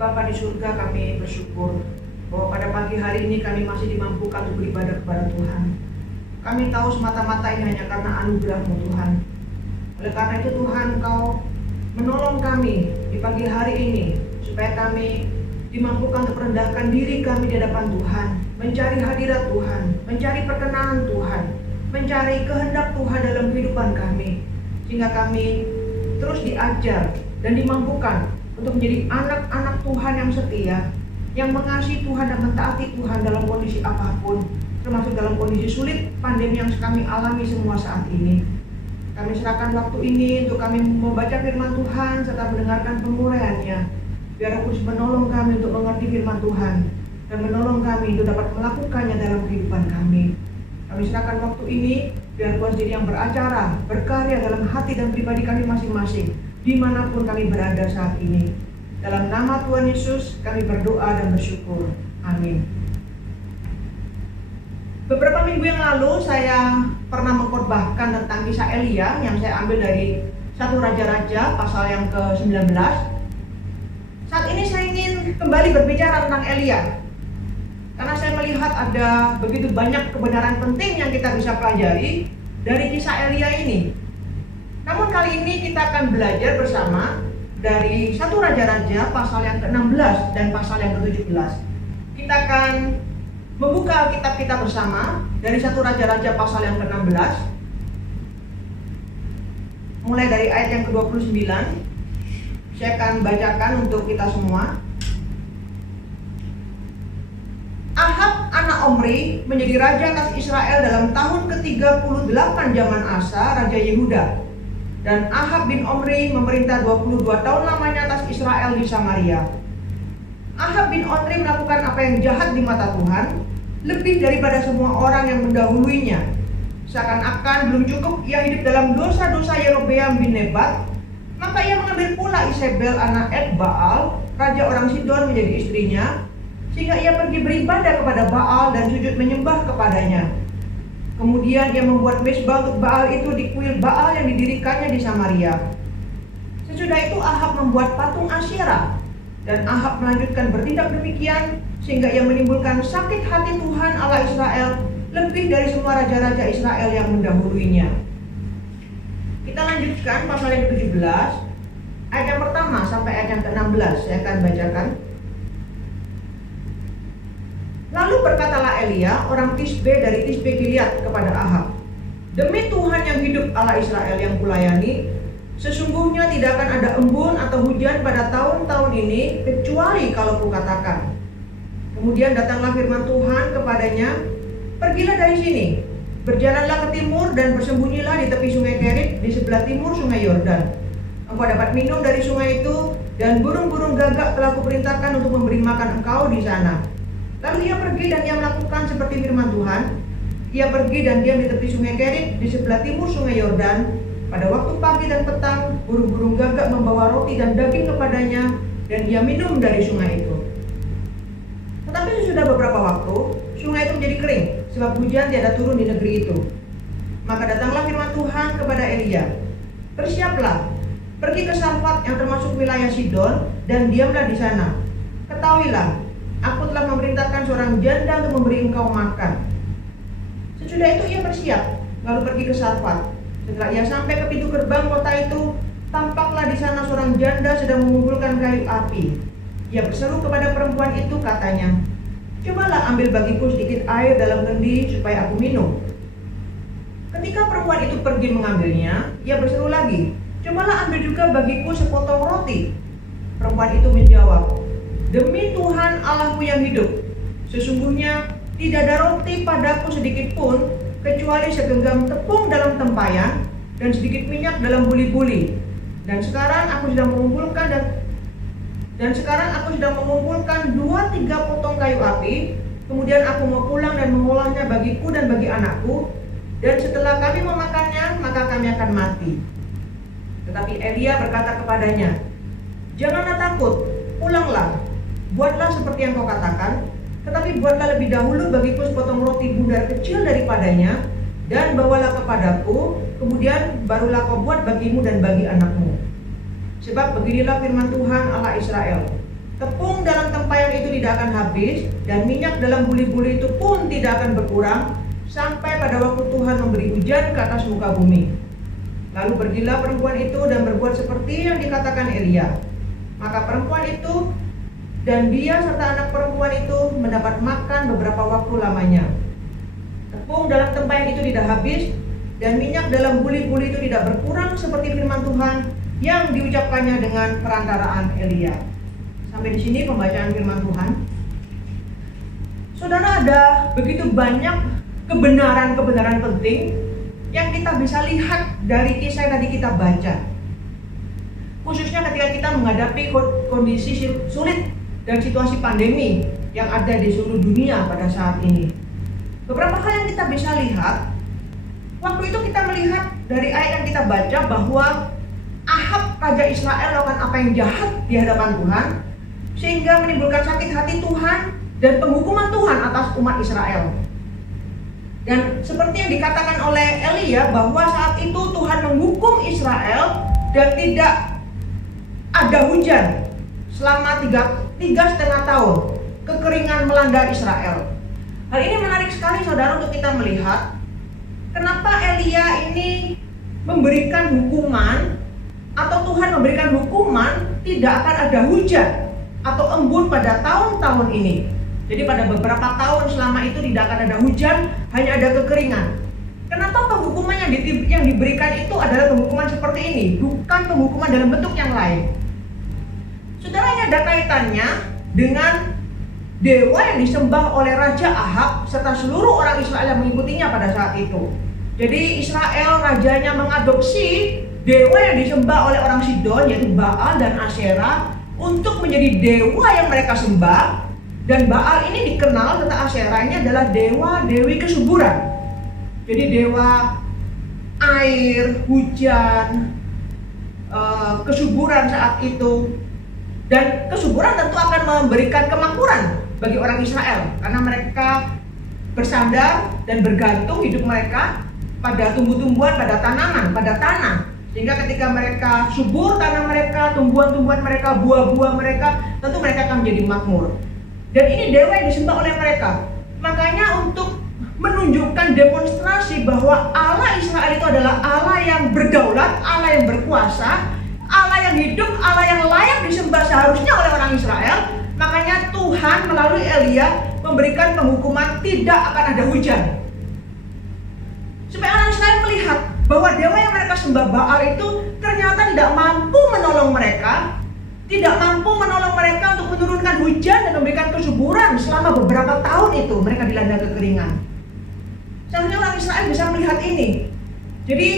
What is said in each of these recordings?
Bapa di surga, kami bersyukur bahwa pada pagi hari ini kami masih dimampukan untuk beribadah kepada Tuhan. Kami tahu semata-mata ini hanya karena anugerah-Mu Tuhan. Oleh karena itu Tuhan, Engkau menolong kami di pagi hari ini supaya kami dimampukan untuk merendahkan diri kami di hadapan Tuhan, mencari hadirat Tuhan, mencari perkenanan Tuhan, mencari kehendak Tuhan dalam kehidupan kami, sehingga kami terus diajar dan dimampukan untuk menjadi anak-anak Tuhan yang setia, yang mengasihi Tuhan dan mentaati Tuhan dalam kondisi apapun, termasuk dalam kondisi sulit pandemi yang kami alami semua saat ini. Kami serahkan waktu ini untuk kami membaca firman Tuhan serta mendengarkan penguraiannya. Biar Roh Kudus menolong kami untuk mengerti firman Tuhan dan menolong kami untuk dapat melakukannya dalam kehidupan kami. Kami serahkan waktu ini biar Tuhan sendiri yang beracara, berkarya dalam hati dan pribadi kami masing-masing, dimanapun kami berada saat ini. Dalam nama Tuhan Yesus kami berdoa dan bersyukur. Amin. Beberapa minggu yang lalu saya pernah mengkhotbahkan tentang kisah Elia yang saya ambil dari 1 Raja-Raja pasal yang ke-19. Saat ini saya ingin kembali berbicara tentang Elia, karena saya melihat ada begitu banyak kebenaran penting yang kita bisa pelajari dari kisah Elia ini. Namun kali ini kita akan belajar bersama dari 1 Raja-Raja pasal yang ke-16 dan pasal yang ke-17. Kita akan membuka Alkitab kita bersama dari 1 Raja-Raja pasal yang ke-16, mulai dari ayat yang ke-29. Saya akan bacakan untuk kita semua. Ahab anak Omri menjadi raja atas Israel dalam tahun ke-38 zaman Asa, raja Yehuda. Dan Ahab bin Omri memerintah 22 tahun lamanya atas Israel di Samaria. Ahab bin Omri melakukan apa yang jahat di mata Tuhan, lebih daripada semua orang yang mendahuluinya. Seakan-akan belum cukup ia hidup dalam dosa-dosa Yerobeam bin Nebat, maka ia mengambil pula Isabel anak Baal, raja orang Sidon, menjadi istrinya, sehingga ia pergi beribadah kepada Baal dan sujud menyembah kepadanya. Kemudian ia membuat mezbah untuk Baal itu di kuil Baal yang didirikannya di Samaria. Sesudah itu Ahab membuat patung Asyera, dan Ahab melanjutkan bertindak demikian sehingga ia menimbulkan sakit hati Tuhan Allah Israel lebih dari semua raja-raja Israel yang mendahuluinya. Kita lanjutkan pasal yang ke-17, ayat yang pertama sampai ayat yang ke-16. Saya akan bacakan. Lalu berkatalah Elia, orang Tisbe dari Tisbe Gilead, kepada Ahab, demi Tuhan yang hidup, Allah Israel yang kulayani, sesungguhnya tidak akan ada embun atau hujan pada tahun-tahun ini, kecuali kalau kukatakan. Kemudian datanglah firman Tuhan kepadanya, pergilah dari sini, berjalanlah ke timur dan bersembunyilah di tepi sungai Kerit di sebelah timur sungai Yordan. Engkau dapat minum dari sungai itu, dan burung-burung gagak telah kuperintahkan untuk memberi makan engkau di sana. Lalu ia pergi dan ia melakukan seperti firman Tuhan. Ia pergi dan diam di tepi sungai Kerit di sebelah timur sungai Yordan. Pada waktu pagi dan petang, burung-burung gagak membawa roti dan daging kepadanya, dan ia minum dari sungai itu. Tetapi sesudah beberapa waktu, sungai itu menjadi kering, sebab hujan tiada turun di negeri itu. Maka datanglah firman Tuhan kepada Elia, bersiaplah, pergi ke Sarfat yang termasuk wilayah Sidon, dan diamlah di sana. Ketahuilah, aku telah memerintahkan seorang janda untuk memberi engkau makan. Sesudah itu ia bersiap, lalu pergi ke Sarfat. Setelah ia sampai ke pintu gerbang kota itu, tampaklah di sana seorang janda sedang mengumpulkan kayu api. Ia berseru kepada perempuan itu, katanya, cobalah ambil bagiku sedikit air dalam kendi supaya aku minum. Ketika perempuan itu pergi mengambilnya, ia berseru lagi, cobalah ambil juga bagiku sepotong roti. Perempuan itu menjawab, demi Tuhan Allahku yang hidup, sesungguhnya tidak ada roti padaku sedikit pun, kecuali segenggam tepung dalam tempayan dan sedikit minyak dalam buli-buli. Dan sekarang aku sedang mengumpulkan 2-3 potong kayu api. Kemudian aku mau pulang dan mengolahnya bagiku dan bagi anakku. Dan setelah kami memakannya, maka kami akan mati. Tetapi Elia berkata kepadanya, janganlah takut, pulanglah, buatlah seperti yang kau katakan. Tetapi buatlah lebih dahulu bagiku sepotong roti bundar kecil daripadanya, dan bawalah kepadaku, kemudian barulah kau buat bagimu dan bagi anakmu. Sebab beginilah firman Tuhan Allah Israel, tepung dalam tempayan itu tidak akan habis, dan minyak dalam buli-buli itu pun tidak akan berkurang, sampai pada waktu Tuhan memberi hujan ke atas muka bumi. Lalu pergilah perempuan itu dan berbuat seperti yang dikatakan Elia. Maka perempuan itu dan dia serta anak perempuan itu mendapat makan beberapa waktu lamanya. Tepung dalam tempayan itu tidak habis, dan minyak dalam buli-buli itu tidak berkurang seperti firman Tuhan yang diucapkannya dengan perantaraan Elia. Sampai di sini pembacaan firman Tuhan. Saudara, ada begitu banyak kebenaran-kebenaran penting yang kita bisa lihat dari kisah yang tadi kita baca. Khususnya ketika kita menghadapi kondisi sulit dan situasi pandemi yang ada di seluruh dunia pada saat ini. Beberapa hal yang kita bisa lihat, waktu itu kita melihat dari ayat yang kita baca bahwa Ahab, raja Israel, melakukan apa yang jahat di hadapan Tuhan, sehingga menimbulkan sakit hati Tuhan dan penghukuman Tuhan atas umat Israel. Dan seperti yang dikatakan oleh Elia bahwa saat itu Tuhan menghukum Israel dan tidak ada hujan selama 3,5 tahun. Kekeringan melanda Israel. Hal ini menarik sekali saudara untuk kita melihat kenapa Elia ini memberikan hukuman, atau Tuhan memberikan hukuman tidak akan ada hujan atau embun pada tahun-tahun ini. Jadi pada beberapa tahun selama itu tidak akan ada hujan, hanya ada kekeringan. Kenapa penghukuman yang diberikan itu adalah penghukuman seperti ini, bukan penghukuman dalam bentuk yang lain? Saudara, ini ada kaitannya dengan dewa yang disembah oleh Raja Ahab serta seluruh orang Israel yang mengikutinya pada saat itu. Jadi Israel, rajanya mengadopsi dewa yang disembah oleh orang Sidon, yaitu Baal dan Asyera, untuk menjadi dewa yang mereka sembah. Dan Baal ini dikenal, serta Asyera ini adalah dewa-dewi kesuburan. Jadi dewa air, hujan, kesuburan saat itu. Dan kesuburan tentu akan memberikan kemakmuran bagi orang Israel, karena mereka bersandar dan bergantung hidup mereka pada tumbuh-tumbuhan, pada tanaman, pada tanah. Sehingga ketika mereka subur tanah mereka, tumbuhan-tumbuhan mereka, buah-buah mereka, tentu mereka akan menjadi makmur. Dan ini dewa yang disembah oleh mereka. Makanya untuk menunjukkan demonstrasi bahwa Allah Israel itu adalah Allah yang berdaulat, Allah yang berkuasa, Allah yang hidup, Allah yang layak disembah seharusnya oleh orang Israel, makanya Tuhan melalui Elia memberikan penghukuman tidak akan ada hujan. Supaya orang Israel melihat bahwa dewa yang mereka sembah Baal itu ternyata tidak mampu menolong mereka, tidak mampu menolong mereka untuk menurunkan hujan dan memberikan kesuburan selama beberapa tahun itu mereka dilanda kekeringan. Seharusnya orang Israel bisa melihat ini. Jadi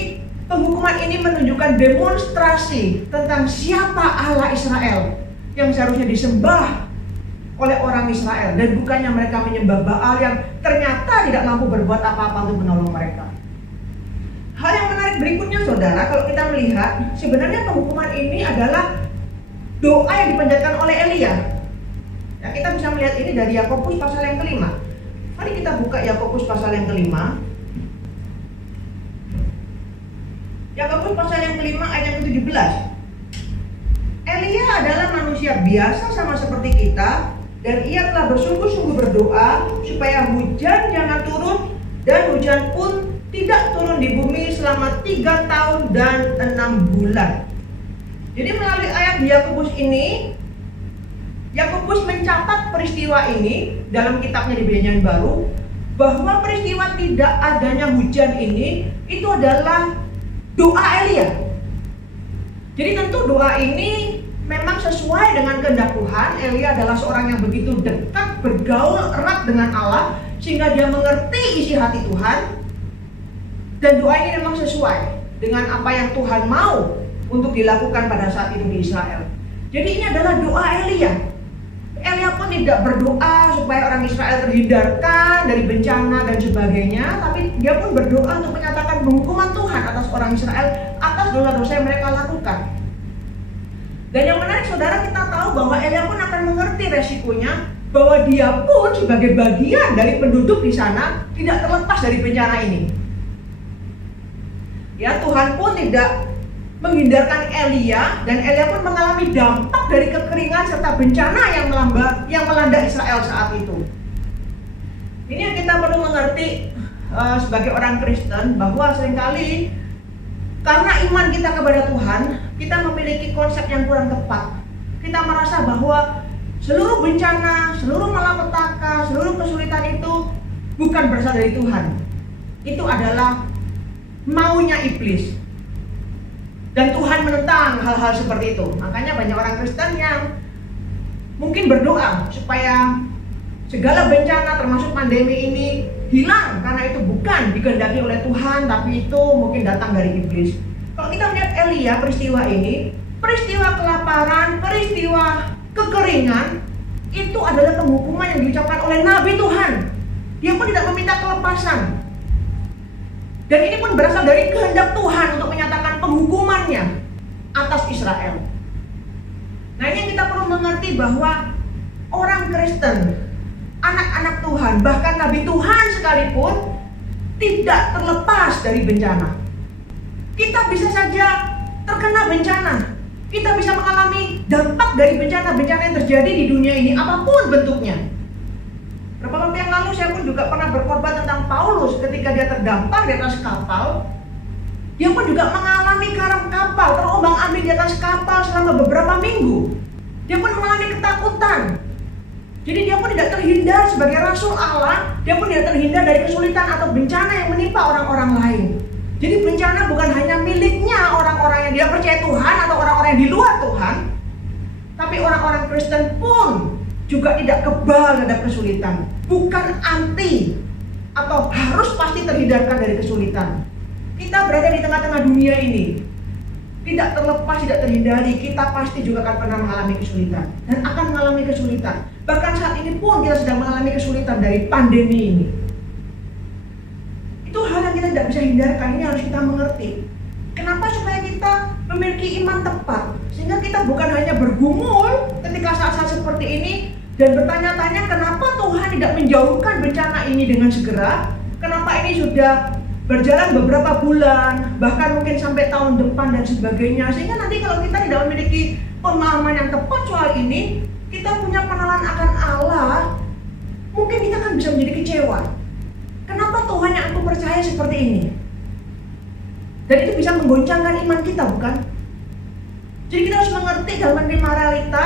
penghukuman ini menunjukkan demonstrasi tentang siapa Allah Israel yang seharusnya disembah oleh orang Israel, dan bukannya mereka menyembah Baal yang ternyata tidak mampu berbuat apa-apa untuk menolong mereka. Hal yang menarik berikutnya saudara, kalau kita melihat sebenarnya penghukuman ini adalah doa yang dipanjatkan oleh Elia. Ya, kita bisa melihat ini dari Yakobus pasal yang kelima. Mari kita buka Yakobus pasal yang kelima. Yakobus pasal yang kelima ayat yang ke-17. Elia adalah manusia biasa sama seperti kita, dan ia telah bersungguh-sungguh berdoa supaya hujan jangan turun, dan hujan pun tidak turun di bumi selama 3 tahun dan 6 bulan. Jadi melalui ayat di Yakobus ini, Yakobus mencatat peristiwa ini dalam kitabnya di Perjanjian Baru, bahwa peristiwa tidak adanya hujan ini itu adalah doa Elia. Jadi tentu doa ini memang sesuai dengan kehendak Tuhan. Elia adalah seorang yang begitu dekat, bergaul erat dengan Allah, sehingga dia mengerti isi hati Tuhan. Dan doa ini memang sesuai dengan apa yang Tuhan mau untuk dilakukan pada saat itu di Israel. Jadi ini adalah doa Elia. Elia pun tidak berdoa supaya orang Israel terhindarkan dari bencana dan sebagainya, tapi dia pun berdoa untuk menyatakan penghukuman Tuhan atas orang Israel atas dosa-dosa yang mereka lakukan. Dan yang menarik saudara, kita tahu bahwa Elia pun akan mengerti resikonya, bahwa dia pun sebagai bagian dari penduduk di sana tidak terlepas dari bencana ini. Ya, Tuhan pun tidak menghindarkan Elia, dan Elia pun mengalami dampak dari kekeringan Tuhan serta bencana yang melanda Israel saat itu. Ini yang kita perlu mengerti sebagai orang Kristen, bahwa seringkali karena iman kita kepada Tuhan, kita memiliki konsep yang kurang tepat. Kita merasa bahwa seluruh bencana, seluruh malapetaka, seluruh kesulitan itu bukan berasal dari Tuhan. Itu adalah maunya iblis. Dan Tuhan menentang hal-hal seperti itu. Makanya banyak orang Kristen yang mungkin berdoa supaya segala bencana termasuk pandemi ini hilang, karena itu bukan dikehendaki oleh Tuhan, tapi itu mungkin datang dari iblis. Kalau kita melihat Elia, peristiwa ini, peristiwa kelaparan, peristiwa kekeringan, itu adalah penghukuman yang diucapkan oleh Nabi Tuhan. Dia pun tidak meminta kelepasan. Dan ini pun berasal dari kehendak Tuhan untuk menyatakan penghukumannya atas Israel. Nah, ini yang kita perlu mengerti, bahwa orang Kristen, anak-anak Tuhan, bahkan Nabi Tuhan sekalipun tidak terlepas dari bencana. Kita bisa saja terkena bencana. Kita bisa mengalami dampak dari bencana-bencana yang terjadi di dunia ini, apapun bentuknya. Beberapa waktu yang lalu saya pun juga pernah berkorban tentang Paulus ketika dia terdampar di atas kapal. Dia pun juga mengalami karam kapal, terombang-ambing di atas kapal selama beberapa minggu. Dia pun mengalami ketakutan. Jadi dia pun tidak terhindar sebagai rasul Allah. Dia pun tidak terhindar dari kesulitan atau bencana yang menimpa orang-orang lain. Jadi bencana bukan hanya miliknya orang-orang yang dia percaya Tuhan atau orang-orang yang di luar Tuhan, tapi orang-orang Kristen pun juga tidak kebal terhadap kesulitan. Bukan anti atau harus pasti terhindarkan dari kesulitan. Kita berada di tengah-tengah dunia ini, tidak terlepas, tidak terhindari, kita pasti juga akan pernah mengalami kesulitan dan akan mengalami kesulitan. Bahkan saat ini pun kita sedang mengalami kesulitan dari pandemi ini. Itu hal yang kita tidak bisa hindarkan. Ini harus kita mengerti. Kenapa? Supaya kita memiliki iman tepat, sehingga kita bukan hanya bergumul ketika saat-saat seperti ini dan bertanya-tanya kenapa Tuhan tidak menjauhkan bencana ini dengan segera. Kenapa ini sudah berjalan beberapa bulan, bahkan mungkin sampai tahun depan dan sebagainya. Sehingga nanti kalau kita tidak memiliki pemahaman yang tepat soal ini, kita punya pengenalan akan Allah, mungkin kita akan bisa menjadi kecewa. Kenapa Tuhan yang aku percaya seperti ini? Dan itu bisa menggoncangkan iman kita, bukan? Jadi kita harus mengerti dalam menerima realita,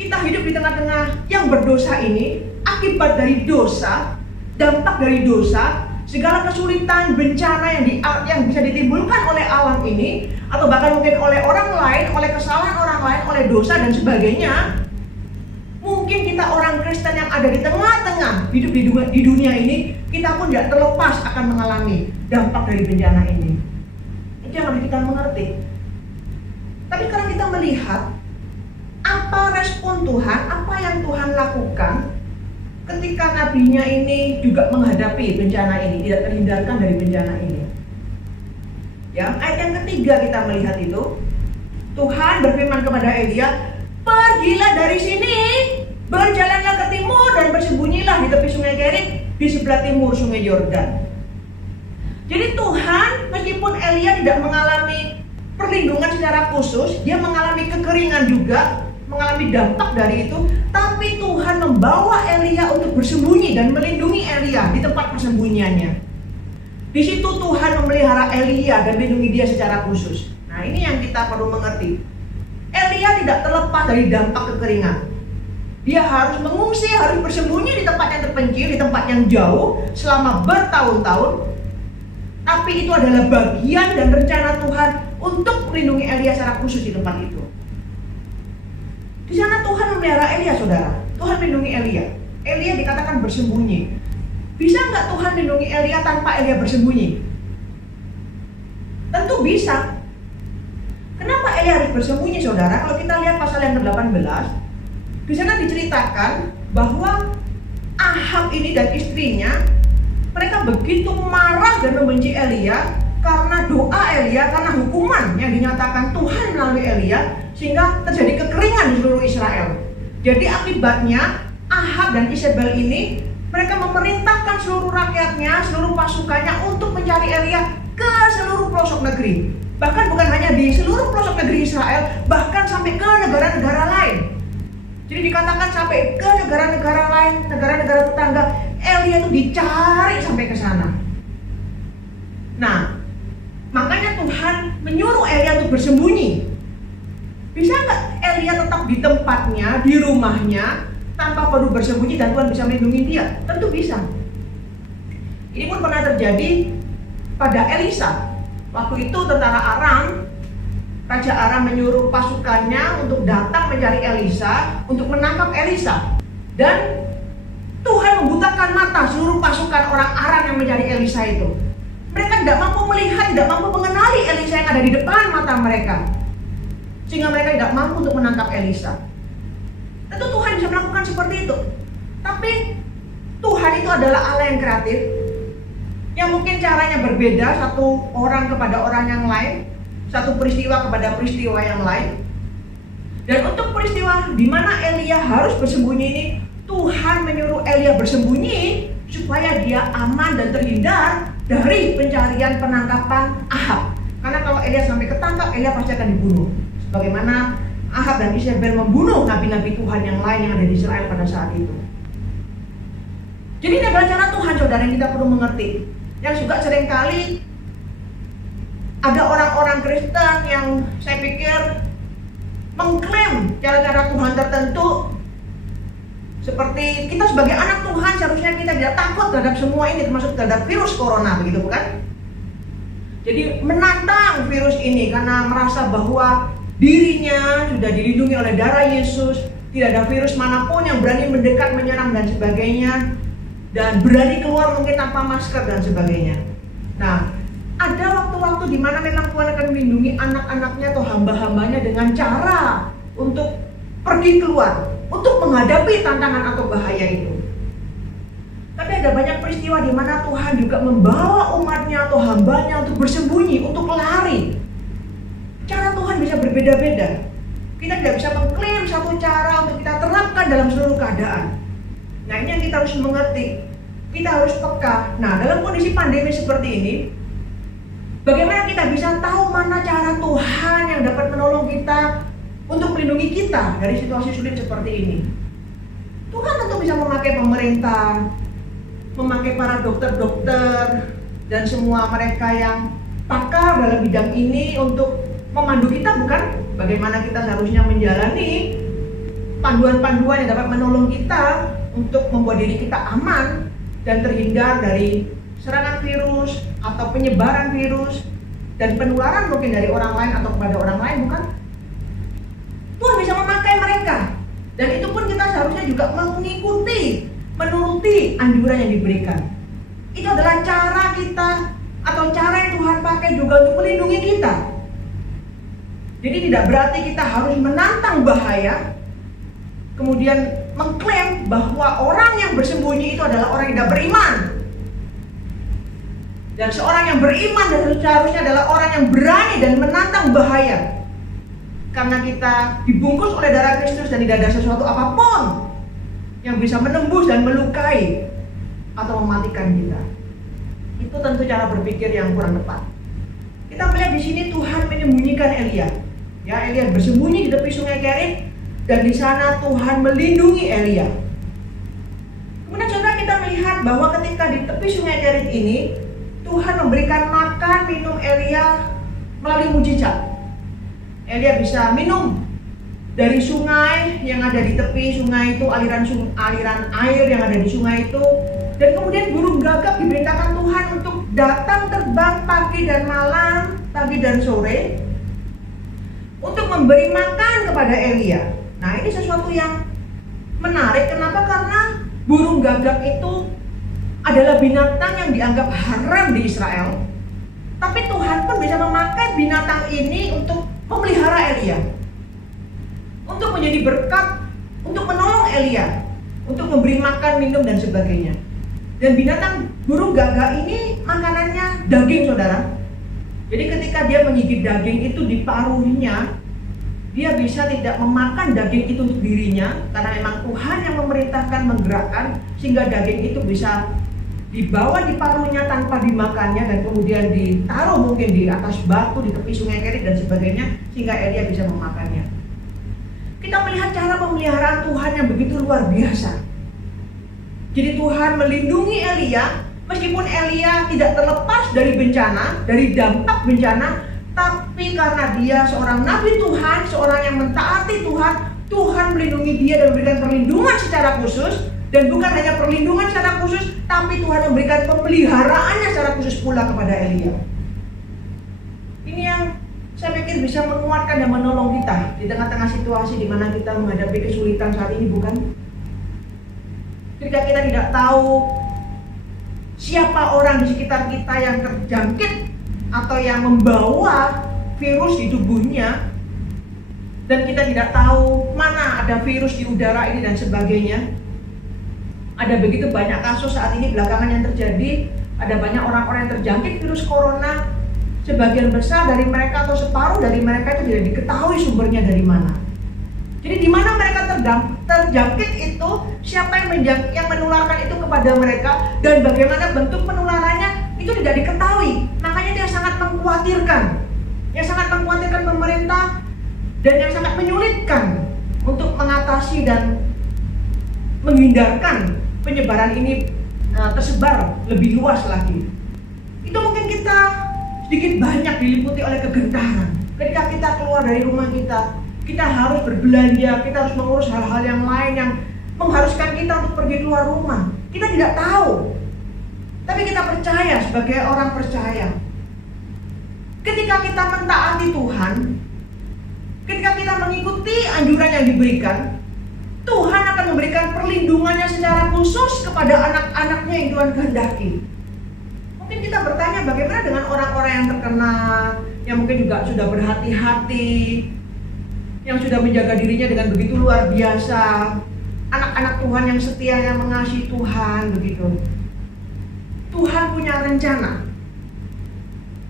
kita hidup di tengah-tengah yang berdosa ini, akibat dari dosa, dampak dari dosa, segala kesulitan, bencana yang bisa ditimbulkan oleh alam ini, atau bahkan mungkin oleh orang lain, oleh kesalahan orang lain, oleh dosa dan sebagainya. Mungkin kita orang Kristen yang ada di tengah-tengah hidup di dunia ini, kita pun tidak terlepas akan mengalami dampak dari bencana ini. Itu yang harus kita mengerti. Tapi kalau kita melihat apa respon Tuhan, apa yang Tuhan lakukan ketika nabinya ini juga menghadapi bencana ini, tidak terhindarkan dari bencana ini. Ya, ayat yang ketiga kita melihat itu, Tuhan berfirman kepada Elia, pergilah dari sini, berjalanlah ke timur dan bersembunyilah di tepi sungai Kerit di sebelah timur sungai Yordan. Jadi Tuhan, meskipun Elia tidak mengalami perlindungan secara khusus, dia mengalami kekeringan juga, mengalami dampak dari itu, tapi Tuhan membawa Elia untuk bersembunyi dan melindungi Elia di tempat persembunyiannya. Di situ Tuhan memelihara Elia dan melindungi dia secara khusus. Nah, ini yang kita perlu mengerti. Elia tidak terlepas dari dampak kekeringan. Dia harus mengungsi, harus bersembunyi di tempat yang terpencil, di tempat yang jauh selama bertahun-tahun. Tapi itu adalah bagian dan rencana Tuhan untuk melindungi Elia secara khusus di tempat itu. Di sana Tuhan memelihara Elia, saudara. Tuhan melindungi Elia. Elia dikatakan bersembunyi. Bisa nggak Tuhan melindungi Elia tanpa Elia bersembunyi? Tentu bisa. Kenapa Elia harus bersembunyi, saudara? Kalau kita lihat pasal yang ke-18, di sana diceritakan bahwa Ahab ini dan istrinya, mereka begitu marah dan membenci Elia karena doa Elia, karena hukuman yang dinyatakan Tuhan melalui Elia, sehingga terjadi kekeringan di seluruh Israel. Jadi akibatnya Ahab dan Isabel ini, mereka memerintahkan seluruh rakyatnya, seluruh pasukannya untuk mencari Elia ke seluruh pelosok negeri. Bahkan bukan hanya di seluruh pelosok negeri Israel, bahkan sampai ke negara-negara lain. Jadi dikatakan sampai ke negara-negara lain, negara-negara tetangga, Elia itu dicari sampai ke sana. Nah, makanya Tuhan menyuruh Elia untuk bersembunyi. Bisa nggak Elia tetap di tempatnya, di rumahnya, tanpa perlu bersembunyi dan Tuhan bisa melindungi dia? Tentu bisa. Ini pun pernah terjadi pada Elisa. Waktu itu tentara Aram, Raja Aram menyuruh pasukannya untuk datang mencari Elisa, untuk menangkap Elisa. Dan Tuhan membutakan mata seluruh pasukan orang Aram yang mencari Elisa itu. Mereka tidak mampu melihat, tidak mampu mengenali Elisa yang ada di depan mata mereka, sehingga mereka tidak mampu untuk menangkap Elisa. Tentu Tuhan bisa melakukan seperti itu. Tapi Tuhan itu adalah Allah yang kreatif, yang mungkin caranya berbeda satu orang kepada orang yang lain, satu peristiwa kepada peristiwa yang lain. Dan untuk peristiwa di mana Elia harus bersembunyi ini, Tuhan menyuruh Elia bersembunyi supaya dia aman dan terhindar dari pencarian penangkapan Ahab. Karena kalau Elia sampai ketangkap, Elia pasti akan dibunuh. Sebagaimana Ahab dan Isabel membunuh nabi-nabi Tuhan yang lain yang ada di Israel pada saat itu. Jadi ini adalah cara Tuhan, saudara, yang kita perlu mengerti. Yang juga seringkali ada orang-orang Kristen yang saya pikir mengklaim cara-cara Tuhan tertentu, seperti kita sebagai anak Tuhan seharusnya kita tidak takut terhadap semua ini, termasuk terhadap virus corona, begitu bukan? Jadi menantang virus ini karena merasa bahwa dirinya sudah dilindungi oleh darah Yesus, tidak ada virus manapun yang berani mendekat, menyerang dan sebagainya, dan berani keluar mungkin tanpa masker dan sebagainya. Nah, ada waktu-waktu di mana memang Tuhan akan melindungi anak-anaknya atau hamba-hambanya dengan cara untuk pergi keluar, untuk menghadapi tantangan atau bahaya itu. Tapi ada banyak peristiwa di mana Tuhan juga membawa umatnya atau hambanya untuk bersembunyi, untuk lari. Cara Tuhan bisa berbeda-beda. Kita tidak bisa mengklaim satu cara untuk kita terapkan dalam seluruh keadaan. Nah, ini yang kita harus mengerti. Kita harus peka. Nah, dalam kondisi pandemi seperti ini, bagaimana kita bisa tahu mana cara Tuhan yang dapat menolong kita untuk melindungi kita dari situasi sulit seperti ini? Tuhan tentu bisa memakai pemerintah, memakai para dokter-dokter, dan semua mereka yang pakar dalam bidang ini untuk memandu kita, bukan? Bagaimana kita seharusnya menjalani panduan-panduan yang dapat menolong kita untuk membuat diri kita aman dan terhindar dari serangan virus atau penyebaran virus dan penularan mungkin dari orang lain atau kepada orang lain, bukan? Tuhan bisa memakai mereka, dan itu pun kita seharusnya juga mengikuti, menuruti anjuran yang diberikan. Itu adalah cara kita atau cara yang Tuhan pakai juga untuk melindungi kita. Jadi tidak berarti kita harus menantang bahaya, kemudian mengklaim bahwa orang yang bersembunyi itu adalah orang yang tidak beriman. Dan seorang yang beriman dan seharusnya adalah orang yang berani dan menantang bahaya. Karena kita dibungkus oleh darah Kristus dan tidak ada sesuatu apapun yang bisa menembus dan melukai atau mematikan kita. Itu tentu cara berpikir yang kurang tepat. Kita melihat di sini Tuhan menyembunyikan Elia. Ya, Elia bersembunyi di tepi sungai Kerit, dan di sana Tuhan melindungi Elia. Kemudian saudara, kita melihat bahwa ketika di tepi sungai Kerit ini, Tuhan memberikan makan, minum Elia melalui mujizat. Elia bisa minum dari sungai yang ada di tepi sungai itu, aliran air yang ada di sungai itu. Dan kemudian burung gagak diberitakan Tuhan untuk datang terbang pagi dan malam, pagi dan sore, untuk memberi makan kepada Elia. Nah, ini sesuatu yang menarik. Kenapa? Karena burung gagak itu adalah binatang yang dianggap haram di Israel. Tapi Tuhan pun bisa memakai binatang ini untuk memelihara Elia, untuk menjadi berkat, untuk menolong Elia, untuk memberi makan, minum, dan sebagainya. Dan binatang burung gagak ini makanannya daging, saudara. Jadi ketika dia menggigit daging itu di paruhnya, dia bisa tidak memakan daging itu untuk dirinya, karena memang Tuhan yang memerintahkan menggerakkan sehingga daging itu bisa dibawa di paruhnya tanpa dimakannya, dan kemudian ditaruh mungkin di atas batu di tepi sungai Kerit dan sebagainya, sehingga Elia bisa memakannya. kita melihat cara pemeliharaan Tuhan yang begitu luar biasa. Jadi Tuhan melindungi Elia, meskipun Elia tidak terlepas dari bencana, dari dampak bencana, tapi karena dia seorang nabi Tuhan, seorang yang mentaati Tuhan, Tuhan melindungi dia dan memberikan perlindungan secara khusus. Dan bukan hanya perlindungan secara khusus, tapi Tuhan memberikan pemeliharaannya secara khusus pula kepada Elia. Ini yang saya pikir bisa menguatkan dan menolong kita di tengah-tengah situasi di mana kita menghadapi kesulitan saat ini, bukan? Ketika kita tidak tahu siapa orang di sekitar kita yang terjangkit atau yang membawa virus di tubuhnya, dan kita tidak tahu mana ada virus di udara ini dan sebagainya. Ada begitu banyak kasus saat ini belakangan yang terjadi. Ada banyak orang-orang yang terjangkit virus corona. Sebagian besar dari mereka atau separuh dari mereka itu tidak diketahui sumbernya dari mana. Jadi di mana mereka terjangkit itu, siapa yang menularkan itu kepada mereka, dan bagaimana bentuk penularannya itu tidak diketahui. Makanya itu yang sangat mengkhawatirkan, yang sangat mengkhawatirkan pemerintah, dan yang sangat menyulitkan untuk mengatasi dan menghindarkan penyebaran ini tersebar lebih luas lagi. Itu mungkin kita sedikit banyak diliputi oleh kegentaran. Ketika kita keluar dari rumah kita harus berbelanja, kita harus mengurus hal-hal yang lain yang mengharuskan kita untuk pergi keluar rumah. Kita tidak tahu, tapi kita percaya sebagai orang percaya. Ketika kita mentaati Tuhan, ketika kita mengikuti anjuran yang diberikan, Tuhan akan memberikan perlindungannya secara khusus kepada anak-anaknya yang Tuhan kehendaki. Mungkin kita bertanya, bagaimana dengan orang-orang yang terkena, yang mungkin juga sudah berhati-hati, yang sudah menjaga dirinya dengan begitu luar biasa, anak-anak Tuhan yang setia, yang mengasihi Tuhan begitu. Tuhan punya rencana.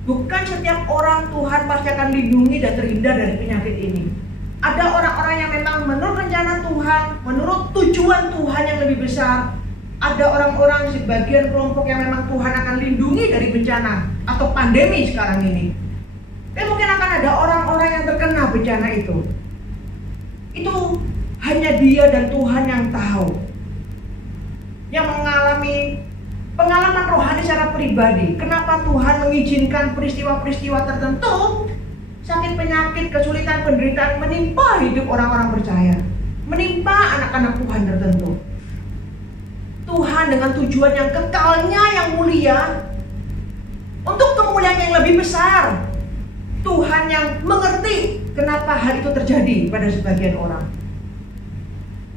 Bukan setiap orang Tuhan pasti akan lindungi dan terhindar dari penyakit ini. Ada orang-orang yang memang menurut rencana Tuhan, menurut tujuan Tuhan yang lebih besar. Ada orang-orang, sebagian kelompok yang memang Tuhan akan lindungi dari bencana atau pandemi sekarang ini. Tapi mungkin akan ada orang-orang yang terkena bencana itu. Itu hanya dia dan Tuhan yang tahu. Yang mengalami pengalaman rohani secara pribadi. Kenapa Tuhan mengizinkan peristiwa-peristiwa tertentu, sakit, penyakit, kesulitan, penderitaan menimpa hidup orang-orang percaya, menimpa anak-anak Tuhan tertentu. Tuhan dengan tujuan yang kekalnya yang mulia, untuk kemuliaan yang lebih besar. Tuhan yang mengerti kenapa hal itu terjadi pada sebagian orang.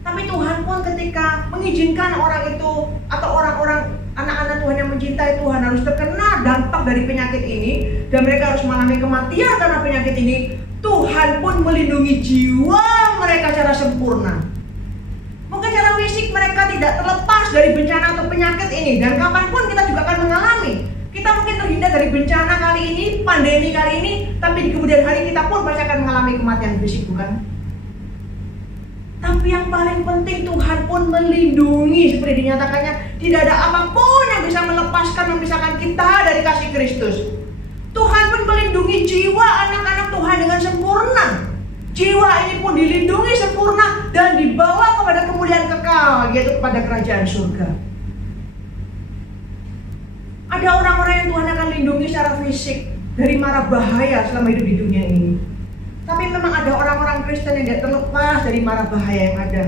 Tapi Tuhan pun ketika mengizinkan orang itu atau orang-orang anak-anak Tuhan yang mencintai Tuhan harus terkena dampak dari penyakit ini, dan mereka harus mengalami kematian karena penyakit ini, Tuhan pun melindungi jiwa mereka secara sempurna. Mungkin secara fisik mereka tidak terlepas dari bencana atau penyakit ini, dan kapanpun kita juga akan mengalami. Kita mungkin terhindar dari bencana kali ini, pandemi kali ini, tapi di kemudian hari kita pun pasti akan mengalami kematian fisik, bukan? Tapi yang paling penting, Tuhan pun melindungi, seperti dinyatakannya, tidak ada apapun yang bisa melepaskan, memisahkan kita dari kasih Kristus. Tuhan pun melindungi jiwa anak-anak Tuhan dengan sempurna. Jiwa ini pun dilindungi sempurna dan dibawa kepada kemuliaan kekal, yaitu kepada kerajaan surga. Ada orang-orang yang Tuhan akan lindungi secara fisik dari mara bahaya selama hidup di dunia ini. Tapi memang ada orang-orang Kristen yang tidak terlepas dari mara bahaya yang ada.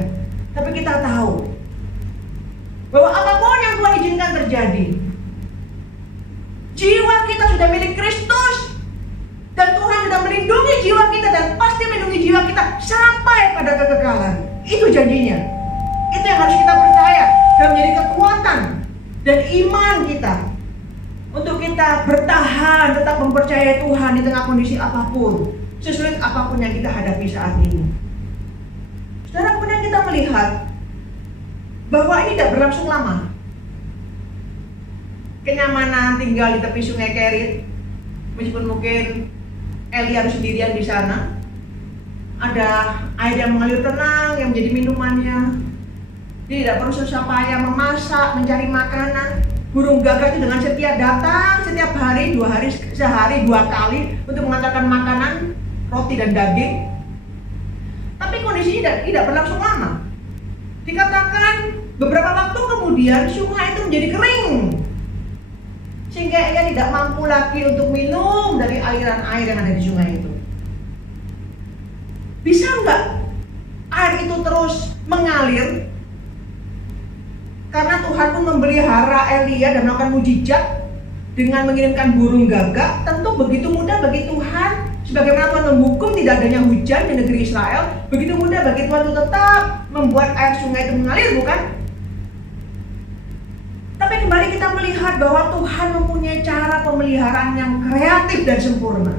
Tapi kita tahu bahwa apapun yang Tuhan izinkan terjadi, jiwa kita sudah milik Kristus, dan Tuhan sudah melindungi jiwa kita dan pasti melindungi jiwa kita sampai pada kekekalan. Itu janjinya. Itu yang harus kita percaya dan menjadi kekuatan dan iman kita untuk kita bertahan, tetap mempercayai Tuhan di tengah kondisi apapun, sesulit apapun yang kita hadapi saat ini. Saudara, kemudian kita melihat bahwa ini tidak berlangsung lama. Kenyamanan tinggal di tepi sungai Kerit, meskipun mungkin Elia harus sendirian di sana, ada air yang mengalir tenang yang menjadi minumannya. Dia tidak perlu susah payah memasak, mencari makanan. Burung gagak itu dengan setia datang setiap hari, sehari 2 kali untuk mengantarkan makanan, roti dan daging. Tapi kondisi kondisi tidak berlangsung lama. Dikatakan beberapa waktu kemudian sungai itu menjadi kering, sehingga ia tidak mampu lagi untuk minum dari aliran air yang ada di sungai itu. Bisa nggak air itu terus mengalir? Karena Tuhan pun memelihara Elia dan melakukan mujizat dengan mengirimkan burung gagak. Tentu begitu mudah bagi Tuhan, sebagaimana Tuhan menghukum tidak adanya hujan di negeri Israel, begitu mudah bagi Tuhan untuk tetap membuat air sungai itu mengalir, bukan? Tapi kembali kita melihat bahwa Tuhan mempunyai cara pemeliharaan yang kreatif dan sempurna.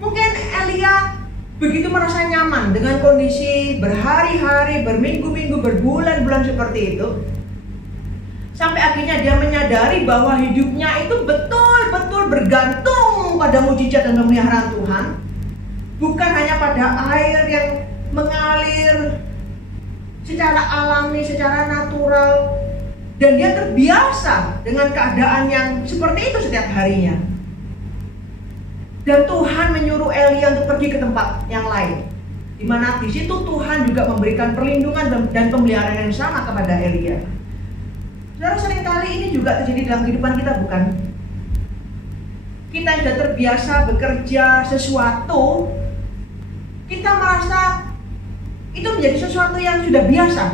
Mungkin Elia begitu merasa nyaman dengan kondisi berhari-hari, berminggu-minggu, berbulan-bulan seperti itu, sampai akhirnya dia menyadari bahwa hidupnya itu betul-betul bergantung pada mujizat dan pemeliharaan Tuhan, bukan hanya pada air yang mengalir secara alami, secara natural, dan dia terbiasa dengan keadaan yang seperti itu setiap harinya. Dan Tuhan menyuruh Elia untuk pergi ke tempat yang lain, di mana di situ Tuhan juga memberikan perlindungan dan pemeliharaan yang sama kepada Elia. Saudara, seringkali ini juga terjadi dalam kehidupan kita, bukan? Kita sudah terbiasa bekerja sesuatu, kita merasa itu menjadi sesuatu yang sudah biasa,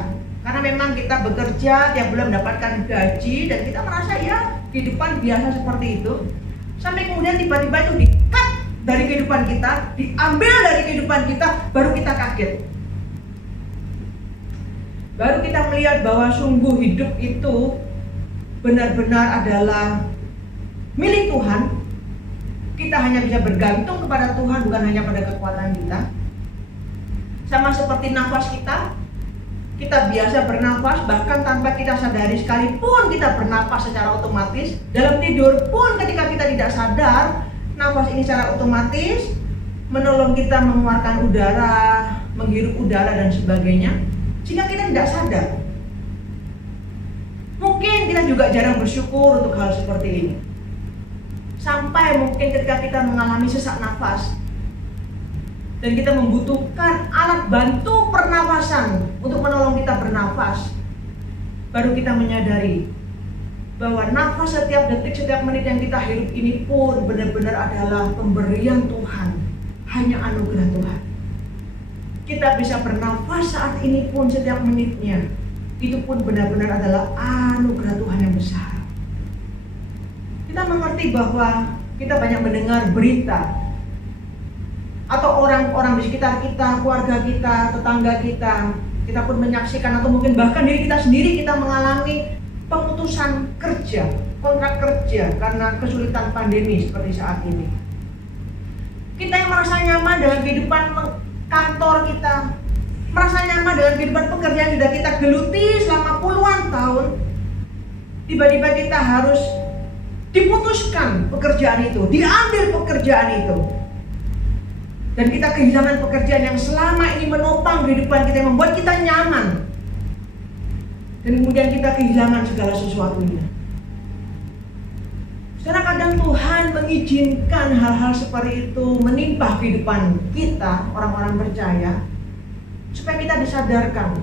karena memang kita bekerja tiap bulan mendapatkan gaji, dan kita merasa ya kehidupan biasa seperti itu. Sampai kemudian tiba-tiba itu di-cut dari kehidupan kita, diambil dari kehidupan kita, baru kita kaget. Baru kita melihat bahwa sungguh hidup itu benar-benar adalah milik Tuhan. Kita hanya bisa bergantung kepada Tuhan, bukan hanya pada kekuatan kita. Sama seperti nafas kita biasa bernafas, bahkan tanpa kita sadari sekalipun kita bernafas secara otomatis. Dalam tidur pun ketika kita tidak sadar, nafas ini secara otomatis menolong kita mengeluarkan udara, menghirup udara dan sebagainya, sehingga kita tidak sadar. Mungkin kita juga jarang bersyukur untuk hal seperti ini. Sampai mungkin ketika kita mengalami sesak nafas dan kita membutuhkan alat bantu pernafasan untuk menolong kita bernafas, baru kita menyadari bahwa nafas setiap detik, setiap menit yang kita hirup ini pun benar-benar adalah pemberian Tuhan, hanya anugerah Tuhan. Kita bisa bernafas saat ini pun setiap menitnya, itu pun benar-benar adalah anugerah Tuhan yang besar. Kita mengerti bahwa kita banyak mendengar berita atau orang-orang di sekitar kita, keluarga kita, tetangga kita pun menyaksikan, atau mungkin bahkan diri kita sendiri, kita mengalami pemutusan kerja, kontrak kerja karena kesulitan pandemi seperti saat ini. Kita yang merasa nyaman dengan kehidupan kantor kita, merasa nyaman dengan kehidupan pekerjaan yang sudah kita geluti selama puluhan tahun, tiba-tiba kita harus diputuskan pekerjaan itu, diambil pekerjaan itu. Dan kita kehilangan pekerjaan yang selama ini menopang kehidupan kita, yang membuat kita nyaman. Dan kemudian kita kehilangan segala sesuatunya. Sekarang kadang Tuhan mengizinkan hal-hal seperti itu menimpa kehidupan kita, orang-orang percaya, supaya kita disadarkan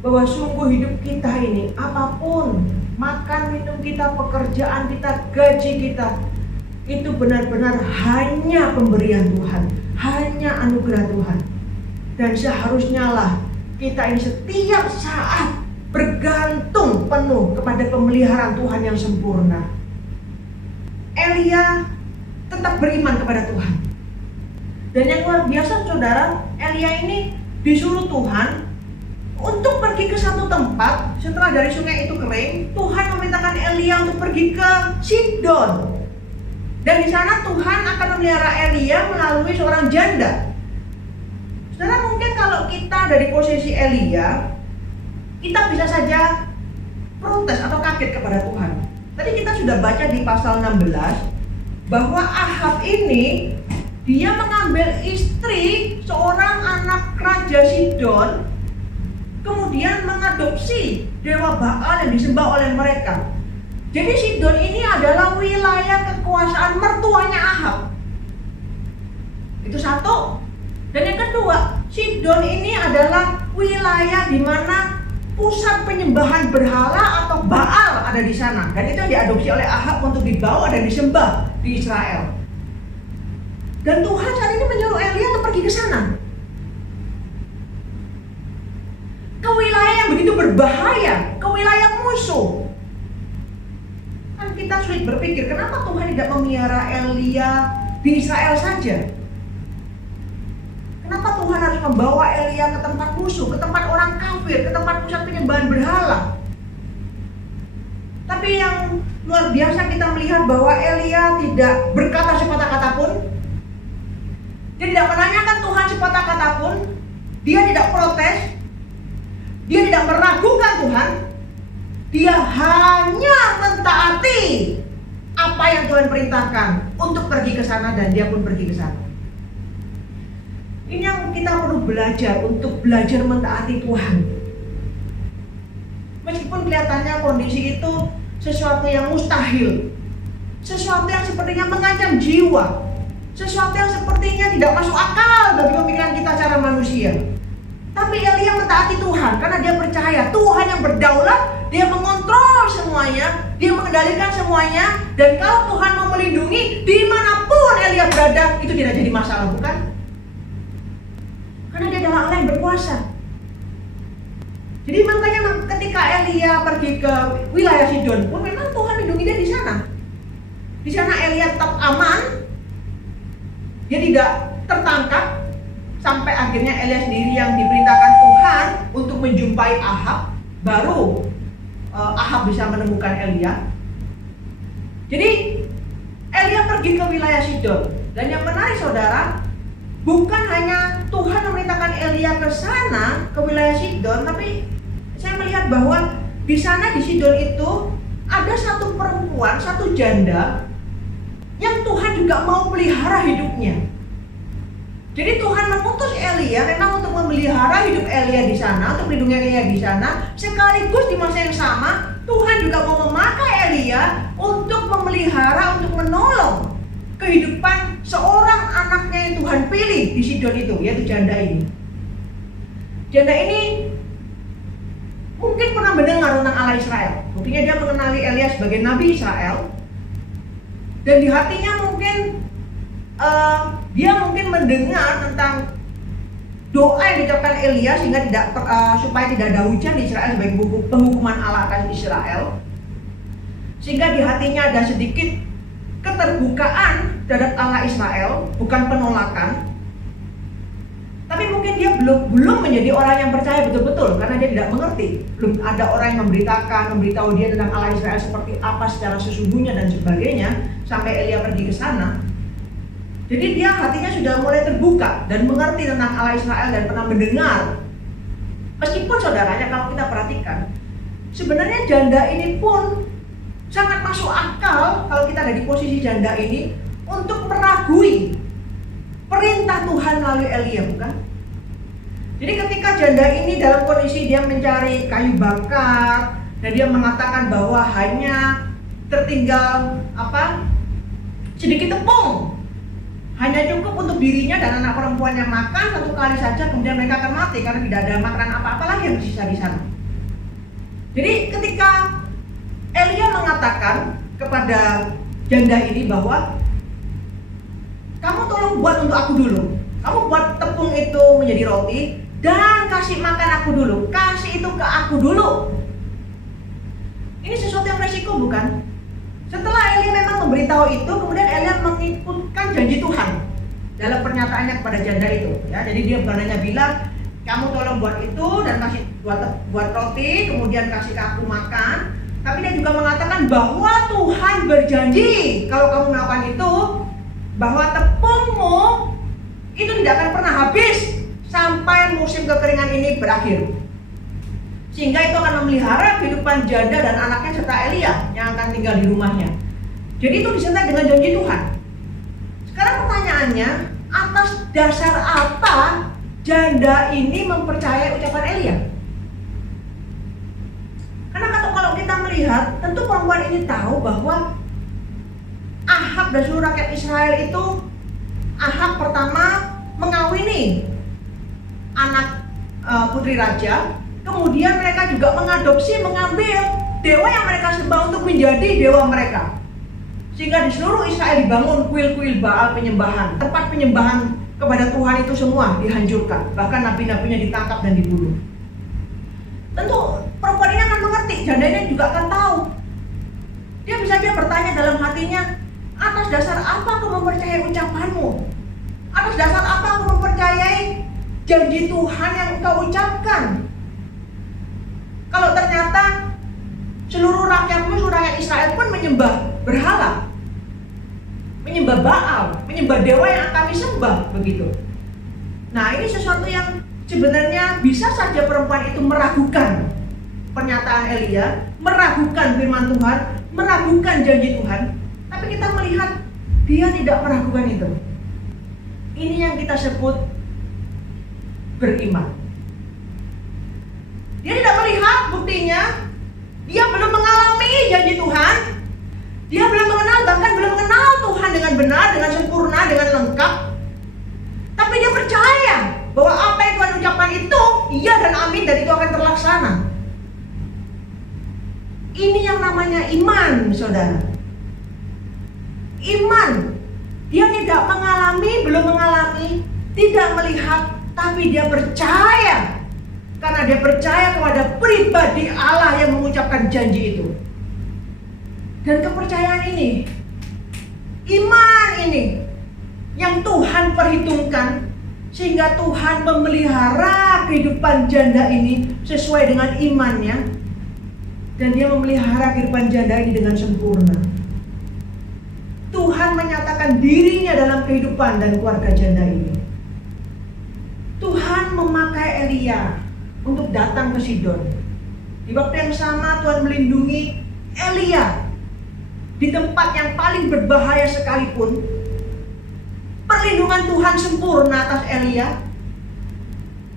bahwa sungguh hidup kita ini, apapun, makan, minum kita, pekerjaan kita, gaji kita, itu benar-benar hanya pemberian Tuhan, hanya anugerah Tuhan. Dan seharusnya lah kita ini setiap saat bergantung penuh kepada pemeliharaan Tuhan yang sempurna. Elia tetap beriman kepada Tuhan. Dan yang luar biasa, saudara, Elia ini disuruh Tuhan untuk pergi ke satu tempat. Setelah dari sungai itu kering, Tuhan memerintahkan Elia untuk pergi ke Sidon. Dan di sana Tuhan akan memelihara Elia melalui seorang janda. Saudara, mungkin kalau kita dari posisi Elia, kita bisa saja protes atau kaget kepada Tuhan. Tadi kita sudah baca di pasal 16 bahwa Ahab ini dia mengambil istri seorang anak raja Sidon, kemudian mengadopsi dewa Baal yang disembah oleh mereka. Jadi Sidon ini adalah wilayah kekuasaan mertuanya Ahab. Itu satu. Dan yang kedua, Sidon ini adalah wilayah di mana pusat penyembahan berhala atau Baal ada di sana. Dan itu yang diadopsi oleh Ahab untuk dibawa dan disembah di Israel. Dan Tuhan saat ini menyuruh Elia untuk pergi ke sana. Ke wilayah yang begitu berbahaya, ke wilayah musuh. Kan kita sulit berpikir, kenapa Tuhan tidak memelihara Elia di Israel saja? Kenapa Tuhan harus membawa Elia ke tempat musuh, ke tempat orang kafir, ke tempat pusat penyembahan berhala? Tapi yang luar biasa kita melihat bahwa Elia tidak berkata sepatah kata pun. Dia tidak menanyakan Tuhan sepatah kata pun. Dia tidak protes. Dia tidak meragukan Tuhan. Dia hanya mentaati apa yang Tuhan perintahkan untuk pergi ke sana, dan dia pun pergi ke sana. Ini yang kita perlu belajar, untuk belajar mentaati Tuhan. Meskipun kelihatannya kondisi itu sesuatu yang mustahil, sesuatu yang sepertinya mengancam jiwa, sesuatu yang sepertinya tidak masuk akal bagi pemikiran kita secara manusia. Tapi Elia mentaati Tuhan karena dia percaya Tuhan yang berdaulat, dia mengontrol semuanya, dia mengendalikan semuanya. Dan kalau Tuhan mau melindungi, dimanapun Elia berada, itu tidak jadi masalah, bukan? Karena dia adalah Allah yang berkuasa. Jadi makanya ketika Elia pergi ke wilayah Sidon pun, memang Tuhan lindungi dia di sana. Di sana Elia tetap aman. Dia tidak tertangkap. Sampai akhirnya Elia sendiri yang diperintahkan Tuhan untuk menjumpai Ahab. Baru Ahab bisa menemukan Elia. Jadi Elia pergi ke wilayah Sidon. Dan yang menarik saudara, bukan hanya Tuhan memerintahkan Elia ke sana, ke wilayah Sidon, tapi saya melihat bahwa di sana, di Sidon itu ada satu perempuan, satu janda yang Tuhan juga mau pelihara hidupnya. Jadi Tuhan mengutus Elia memang untuk memelihara hidup Elia di sana, untuk melindungi Elia di sana. Sekaligus di masa yang sama, Tuhan juga mau memakai Elia untuk memelihara, untuk menolong kehidupan seorang anaknya yang Tuhan pilih di Sidon itu, yaitu janda ini. Janda ini mungkin pernah mendengar tentang Allah Israel. Buktinya dia mengenali Elia sebagai Nabi Israel. Dan di hatinya mungkin dia mungkin mendengar tentang doa yang diucapkan Elia sehingga supaya tidak ada hujan di Israel sebagai penghukuman Allah atas Israel. Sehingga di hatinya ada sedikit keterbukaan terhadap Allah Israel, bukan penolakan. Tapi mungkin dia belum menjadi orang yang percaya betul-betul karena dia tidak mengerti. Belum ada orang yang memberitahu dia tentang Allah Israel seperti apa secara sesungguhnya dan sebagainya sampai Elia pergi ke sana. Jadi dia hatinya sudah mulai terbuka dan mengerti tentang Allah Israel dan pernah mendengar. Meskipun saudaranya kalau kita perhatikan, sebenarnya janda ini pun sangat masuk akal kalau kita ada di posisi janda ini untuk meragui perintah Tuhan melalui Elia, bukan? Jadi ketika janda ini dalam kondisi dia mencari kayu bakar dan dia mengatakan bahwa hanya tertinggal sedikit tepung, hanya cukup untuk dirinya dan anak perempuannya makan satu kali saja, kemudian mereka akan mati karena tidak ada makanan apa-apa lagi yang bersisa di sana. Jadi ketika Elia mengatakan kepada janda ini bahwa kamu tolong buat untuk aku dulu, kamu buat tepung itu menjadi roti dan kasih makan aku dulu, kasih itu ke aku dulu. Ini sesuatu yang resiko, bukan? Setelah Elia memang memberitahu itu, kemudian Elia mengikutkan janji Tuhan dalam pernyataannya kepada janda itu. Ya, jadi dia bukan hanya bilang, kamu tolong buat itu dan kasih buat roti, kemudian kasih ke aku makan. Tapi dia juga mengatakan bahwa Tuhan berjanji kalau kamu melakukan itu, bahwa tepungmu itu tidak akan pernah habis sampai musim kekeringan ini berakhir. Sehingga itu akan memelihara kehidupan janda dan anaknya serta Elia yang akan tinggal di rumahnya. Jadi itu disertai dengan janji Tuhan. Sekarang pertanyaannya, atas dasar apa janda ini mempercayai ucapan Elia? Karena kalau kita melihat, tentu perempuan ini tahu bahwa Ahab dan seluruh rakyat Israel itu, Ahab pertama mengawini anak putri raja, kemudian mereka juga mengambil dewa yang mereka sembah untuk menjadi dewa mereka. Sehingga di seluruh Israel dibangun kuil-kuil Baal penyembahan. Tempat penyembahan kepada Tuhan itu semua dihancurkan. Bahkan nabi-nabinya ditangkap dan dibunuh. Tentu perempuan ini akan mengerti, janda ini juga akan tahu. Dia bisa saja bertanya dalam hatinya, atas dasar apa aku mempercayai ucapanmu? Atas dasar apa aku mempercayai janji Tuhan yang engkau ucapkan? Kalau ternyata seluruh rakyatmu, seluruh rakyat Israel pun menyembah berhala, menyembah Baal, menyembah dewa yang kami sembah, begitu. Nah, ini sesuatu yang sebenarnya bisa saja perempuan itu meragukan pernyataan Elia, meragukan firman Tuhan, meragukan janji Tuhan. Tapi kita melihat dia tidak meragukan itu. Ini yang kita sebut beriman. Dia tidak melihat, buktinya dia belum mengalami janji Tuhan. Dia belum mengenal, bahkan belum mengenal Tuhan dengan benar, dengan sempurna, dengan lengkap. Tapi dia percaya bahwa apa yang Tuhan ucapkan itu iya dan amin, dan itu akan terlaksana. Ini yang namanya iman, saudara. Iman. Dia tidak mengalami, belum mengalami, tidak melihat, tapi dia percaya. Karena dia percaya kepada pribadi Allah yang mengucapkan janji itu. Dan kepercayaan ini, iman ini yang Tuhan perhitungkan, sehingga Tuhan memelihara kehidupan janda ini sesuai dengan imannya. Dan dia memelihara kehidupan janda ini dengan sempurna. Tuhan menyatakan dirinya dalam kehidupan dan keluarga janda ini. Tuhan memakai Elia untuk datang ke Sidon. Di waktu yang sama Tuhan melindungi Elia di tempat yang paling berbahaya sekalipun. Perlindungan Tuhan sempurna atas Elia.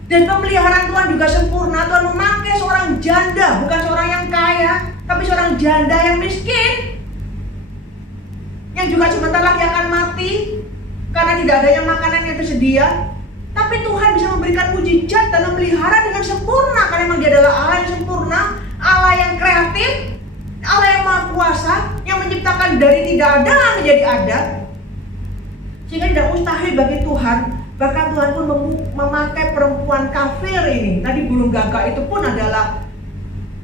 Dan pemeliharaan Tuhan juga sempurna. Tuhan memakai seorang janda, bukan seorang yang kaya, tapi seorang janda yang miskin, yang juga sebentar lagi akan mati karena tidak adanya makanan yang tersedia. Tapi Tuhan bisa memberikan mujizat dan memelihara dengan sempurna, karena memang Dia adalah Allah yang sempurna, Allah yang kreatif, Allah yang maha kuasa, yang menciptakan dari tidak ada menjadi ada. Sehingga tidak mustahil bagi Tuhan. Bahkan Tuhan pun memakai perempuan kafir ini. Tadi burung gagak itu pun adalah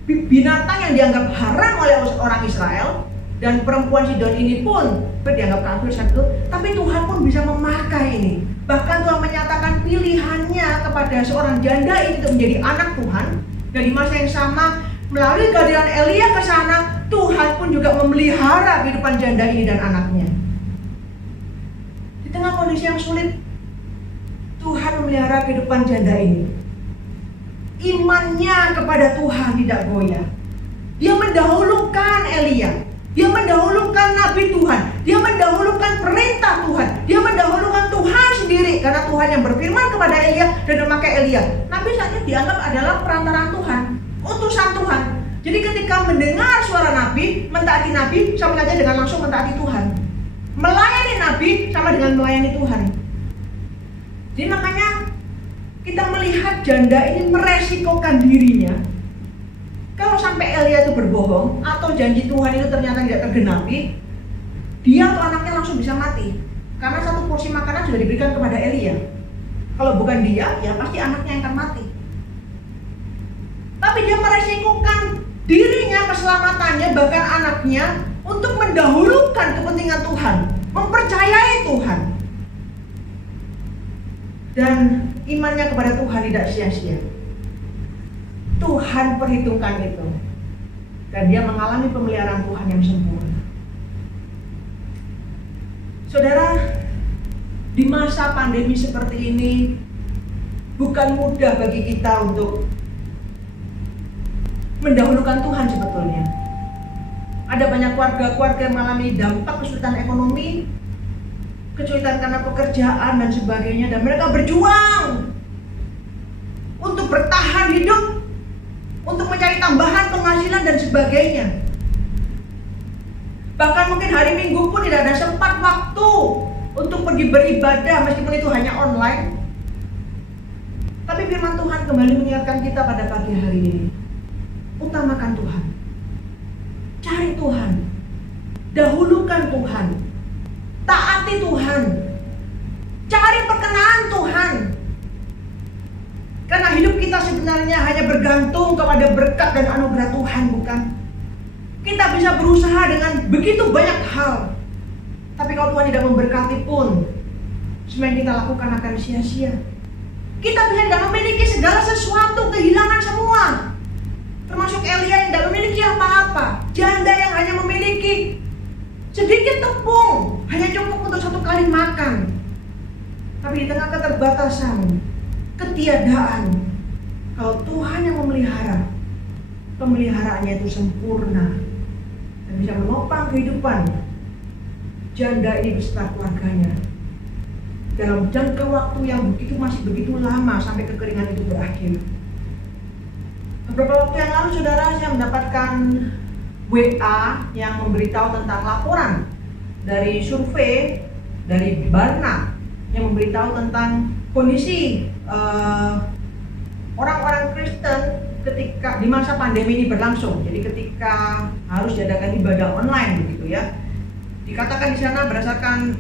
binatang yang dianggap haram oleh orang Israel. Dan perempuan Sidon ini pun dianggap kafir satu. Tapi Tuhan pun bisa memakai ini. Bahkan Tuhan menyatakan pilihannya kepada seorang janda ini untuk menjadi anak Tuhan. Dan di masa yang sama, melalui kehadiran Elia ke sana, Tuhan pun juga memelihara kehidupan janda ini dan anaknya. Di tengah kondisi yang sulit, Tuhan memelihara kehidupan janda ini. Imannya kepada Tuhan tidak goyah. Dia mendahulukan Elia. Dia mendahulukan Nabi Tuhan. Dia mendahulukan perintah Tuhan. Dia mendahulukan Tuhan sendiri. Karena Tuhan yang berfirman kepada Elia dan memakai Elia. Nabi saja dianggap adalah perantaraan Tuhan, utusan Tuhan. Jadi ketika mendengar suara Nabi, mentaati Nabi sama saja dengan langsung mentaati Tuhan. Melayani Nabi sama dengan melayani Tuhan. Jadi makanya kita melihat janda ini meresikokan dirinya. Kalau sampai Elia itu berbohong atau janji Tuhan itu ternyata tidak tergenapi, dia atau anaknya langsung bisa mati. Karena satu porsi makanan sudah diberikan kepada Elia. Kalau bukan dia, ya pasti anaknya yang akan mati. Tapi dia meresikokan dirinya, keselamatannya, bahkan anaknya untuk mendahulukan kepentingan Tuhan, mempercayai Tuhan. Dan imannya kepada Tuhan tidak sia-sia. Tuhan perhitungkan itu. Dan dia mengalami pemeliharaan Tuhan yang sempurna. Saudara, di masa pandemi seperti ini, bukan mudah bagi kita untuk mendahulukan Tuhan sebetulnya. Ada banyak keluarga-keluarga yang mengalami dampak kesulitan ekonomi, kesulitan karena pekerjaan dan sebagainya, dan mereka berjuang untuk bertahan hidup, untuk mencari tambahan penghasilan dan sebagainya. Bahkan mungkin hari Minggu pun tidak ada sempat waktu untuk pergi beribadah meskipun itu hanya online. Tapi firman Tuhan kembali mengingatkan kita pada pagi hari ini. Utamakan Tuhan. Cari Tuhan. Dahulukan Tuhan. Taati Tuhan. Cari perkenan Tuhan. Karena hidup kita sebenarnya hanya bergantung kepada berkat dan anugerah Tuhan, bukan? Kita bisa berusaha dengan begitu banyak hal, tapi kalau Tuhan tidak memberkati pun, semua yang kita lakukan akan sia-sia. Kita bisa tidak memiliki segala sesuatu, kehilangan semua. Termasuk Elia yang tidak memiliki apa-apa. Janda yang hanya memiliki sedikit tepung, hanya cukup untuk satu kali makan. Tapi di tengah keterbatasan, ketiadaan, kalau Tuhan yang memelihara, pemeliharaannya itu sempurna dan bisa menopang kehidupan janda ini beserta keluarganya dalam jangka waktu yang masih begitu lama sampai kekeringan itu berakhir. Beberapa waktu yang lalu saudara, saya mendapatkan WA yang memberitahu tentang laporan dari survei dari Barna yang memberitahu tentang kondisi orang-orang Kristen ketika di masa pandemi ini berlangsung. Jadi ketika harus diadakan ibadah online begitu ya. Dikatakan di sana berdasarkan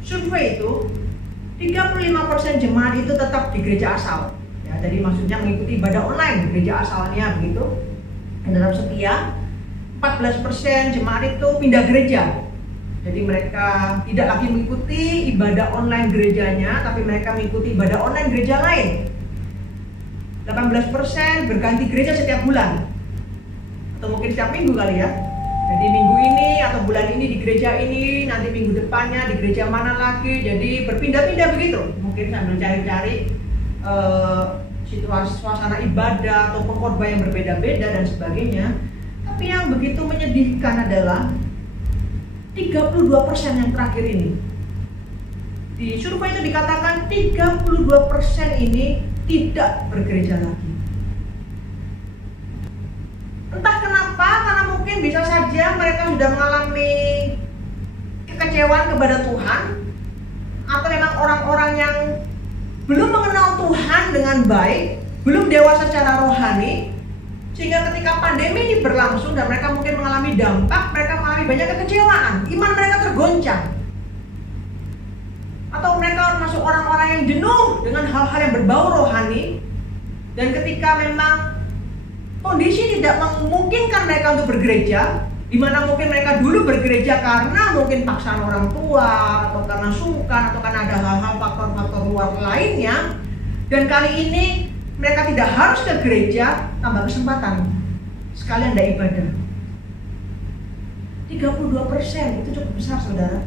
survei itu 35% jemaat itu tetap di gereja asal. Ya, jadi maksudnya mengikuti ibadah online di gereja asalnya begitu. Dan dalam setia 14% jemaat itu pindah gereja. Jadi mereka tidak lagi mengikuti ibadah online gerejanya, tapi mereka mengikuti ibadah online gereja lain. 18% berganti gereja setiap bulan, atau mungkin setiap minggu kali ya. Jadi minggu ini atau bulan ini di gereja ini, nanti minggu depannya di gereja mana lagi. Jadi berpindah-pindah begitu. Mungkin sambil cari-cari situasi suasana ibadah atau pengkhotbah yang berbeda-beda dan sebagainya. Tapi yang begitu menyedihkan adalah 32% yang terakhir ini. Di survei itu dikatakan 32% ini tidak bergereja lagi. Entah kenapa, karena mungkin bisa saja mereka sudah mengalami kekecewaan kepada Tuhan, atau memang orang-orang yang belum mengenal Tuhan dengan baik, belum dewasa secara rohani, sehingga ketika pandemi ini berlangsung dan mereka mungkin mengalami dampak, mereka mengalami banyak kekecewaan, iman mereka tergoncang. Atau mereka masuk orang-orang yang jenuh dengan hal-hal yang berbau rohani, dan ketika memang kondisi tidak memungkinkan mereka untuk bergereja, di mana mungkin mereka dulu bergereja karena mungkin paksaan orang tua, atau karena sungkan, atau karena ada hal-hal faktor-faktor luar lainnya, dan kali ini mereka tidak harus ke gereja, tambah kesempatan sekalian ada ibadah. 32% itu cukup besar, saudara.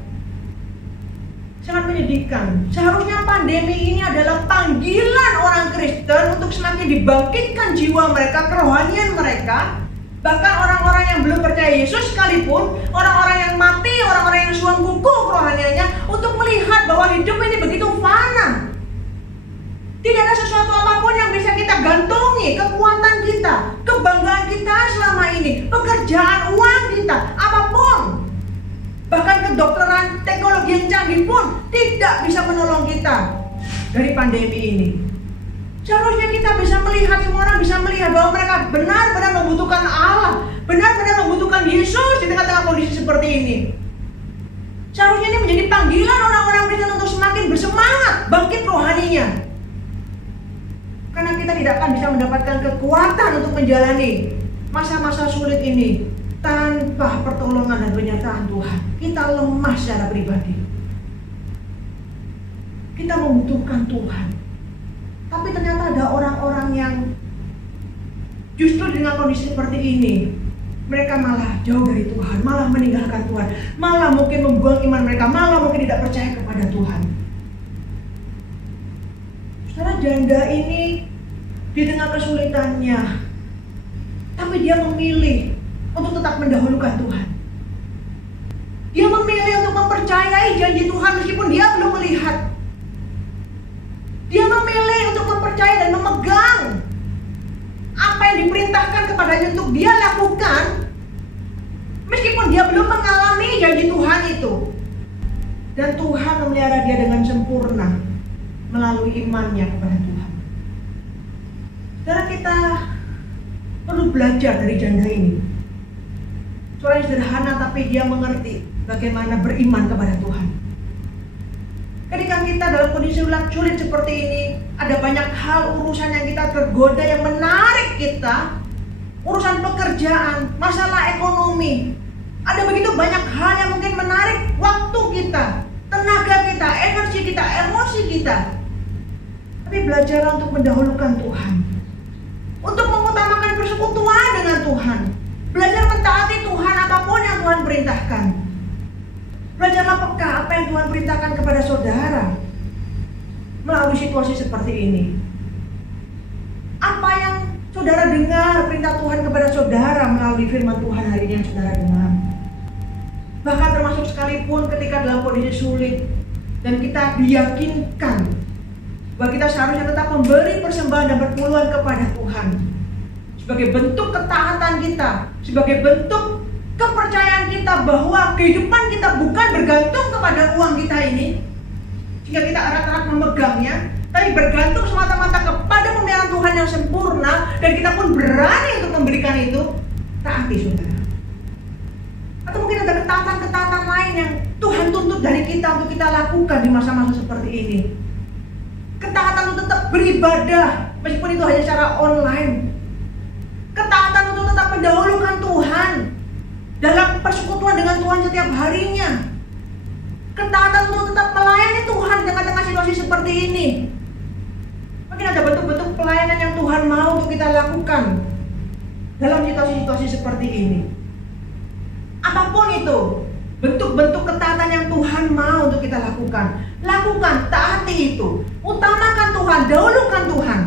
Sangat menyedihkan. Seharusnya pandemi ini adalah panggilan orang Kristen untuk semakin dibangkitkan jiwa mereka, kerohanian mereka. Bahkan orang-orang yang belum percaya Yesus sekalipun, orang-orang yang mati, orang-orang yang suam kuku kerohaniannya, untuk melihat bahwa hidup ini begitu fana. Tidak ada sesuatu apapun yang bisa kita gantungi, kekuatan kita, kebanggaan kita selama ini, pekerjaan, uang kita, apapun. Bahkan kedokteran, teknologi yang canggih pun tidak bisa menolong kita dari pandemi ini. Seharusnya kita bisa melihat, semua orang bisa melihat bahwa mereka benar-benar membutuhkan Allah, benar-benar membutuhkan Yesus di tengah-tengah kondisi seperti ini. Seharusnya ini menjadi panggilan orang-orang Kristen untuk semakin bersemangat, bangkit rohaninya. Karena kita tidak akan bisa mendapatkan kekuatan untuk menjalani masa-masa sulit ini tanpa pertolongan dan penyertaan Tuhan. Kita lemah secara pribadi. Kita membutuhkan Tuhan. Tapi ternyata ada orang-orang yang justru dengan kondisi seperti ini, mereka malah jauh dari Tuhan, malah meninggalkan Tuhan, malah mungkin membuang iman mereka, malah mungkin tidak percaya kepada Tuhan. Saudara, janda ini di tengah kesulitannya, tapi dia memilih untuk tetap mendahulukan Tuhan. Dia memilih untuk mempercayai janji Tuhan meskipun dia belum melihat. Dia memilih untuk mempercayai dan memegang apa yang diperintahkan kepadanya untuk dia lakukan, meskipun dia belum mengalami janji Tuhan itu. Dan Tuhan memelihara dia dengan sempurna melalui imannya kepada Tuhan. Saudara, kita perlu belajar dari janda ini. Seorang yang sederhana tapi dia mengerti bagaimana beriman kepada Tuhan. Ketika kita dalam kondisi sulit seperti ini, ada banyak hal urusan yang kita tergoda yang menarik kita. Urusan pekerjaan, masalah ekonomi. Ada begitu banyak hal yang mungkin menarik waktu kita, tenaga kita, energi kita, emosi kita. Tapi belajarlah untuk mendahulukan Tuhan. Untuk mengutamakan persekutuan dengan Tuhan. Belajar mentaati Tuhan apapun yang Tuhan perintahkan. Belajarlah peka apa yang Tuhan perintahkan kepada saudara melalui situasi seperti ini. Apa yang saudara dengar perintah Tuhan kepada saudara melalui firman Tuhan hari ini yang saudara dengar. Bahkan termasuk sekalipun ketika dalam kondisi sulit dan kita diyakinkan bahwa kita seharusnya tetap memberi persembahan dan perpuluhan kepada Tuhan sebagai bentuk ketaatan kita, sebagai bentuk kepercayaan kita bahwa kehidupan kita bukan bergantung kepada uang kita ini sehingga kita erat-erat memegangnya, tapi bergantung semata-mata kepada pemeliharaan Tuhan yang sempurna, dan kita pun berani untuk memberikan itu. Taati saudara. Atau mungkin ada ketaatan-ketaatan lain yang Tuhan tuntut dari kita untuk kita lakukan di masa-masa seperti ini. Ketaatan untuk tetap beribadah meskipun itu hanya secara online. Ketaatan untuk tetap mendahulukan Tuhan dalam persekutuan dengan Tuhan setiap harinya. Ketaatan untuk tetap melayani Tuhan di tengah-tengah situasi seperti ini. Mungkin ada bentuk-bentuk pelayanan yang Tuhan mau untuk kita lakukan dalam situasi-situasi seperti ini. Apapun itu, bentuk-bentuk ketaatan yang Tuhan mau untuk kita lakukan. Lakukan, taati itu. Utamakan Tuhan, dahulukan Tuhan.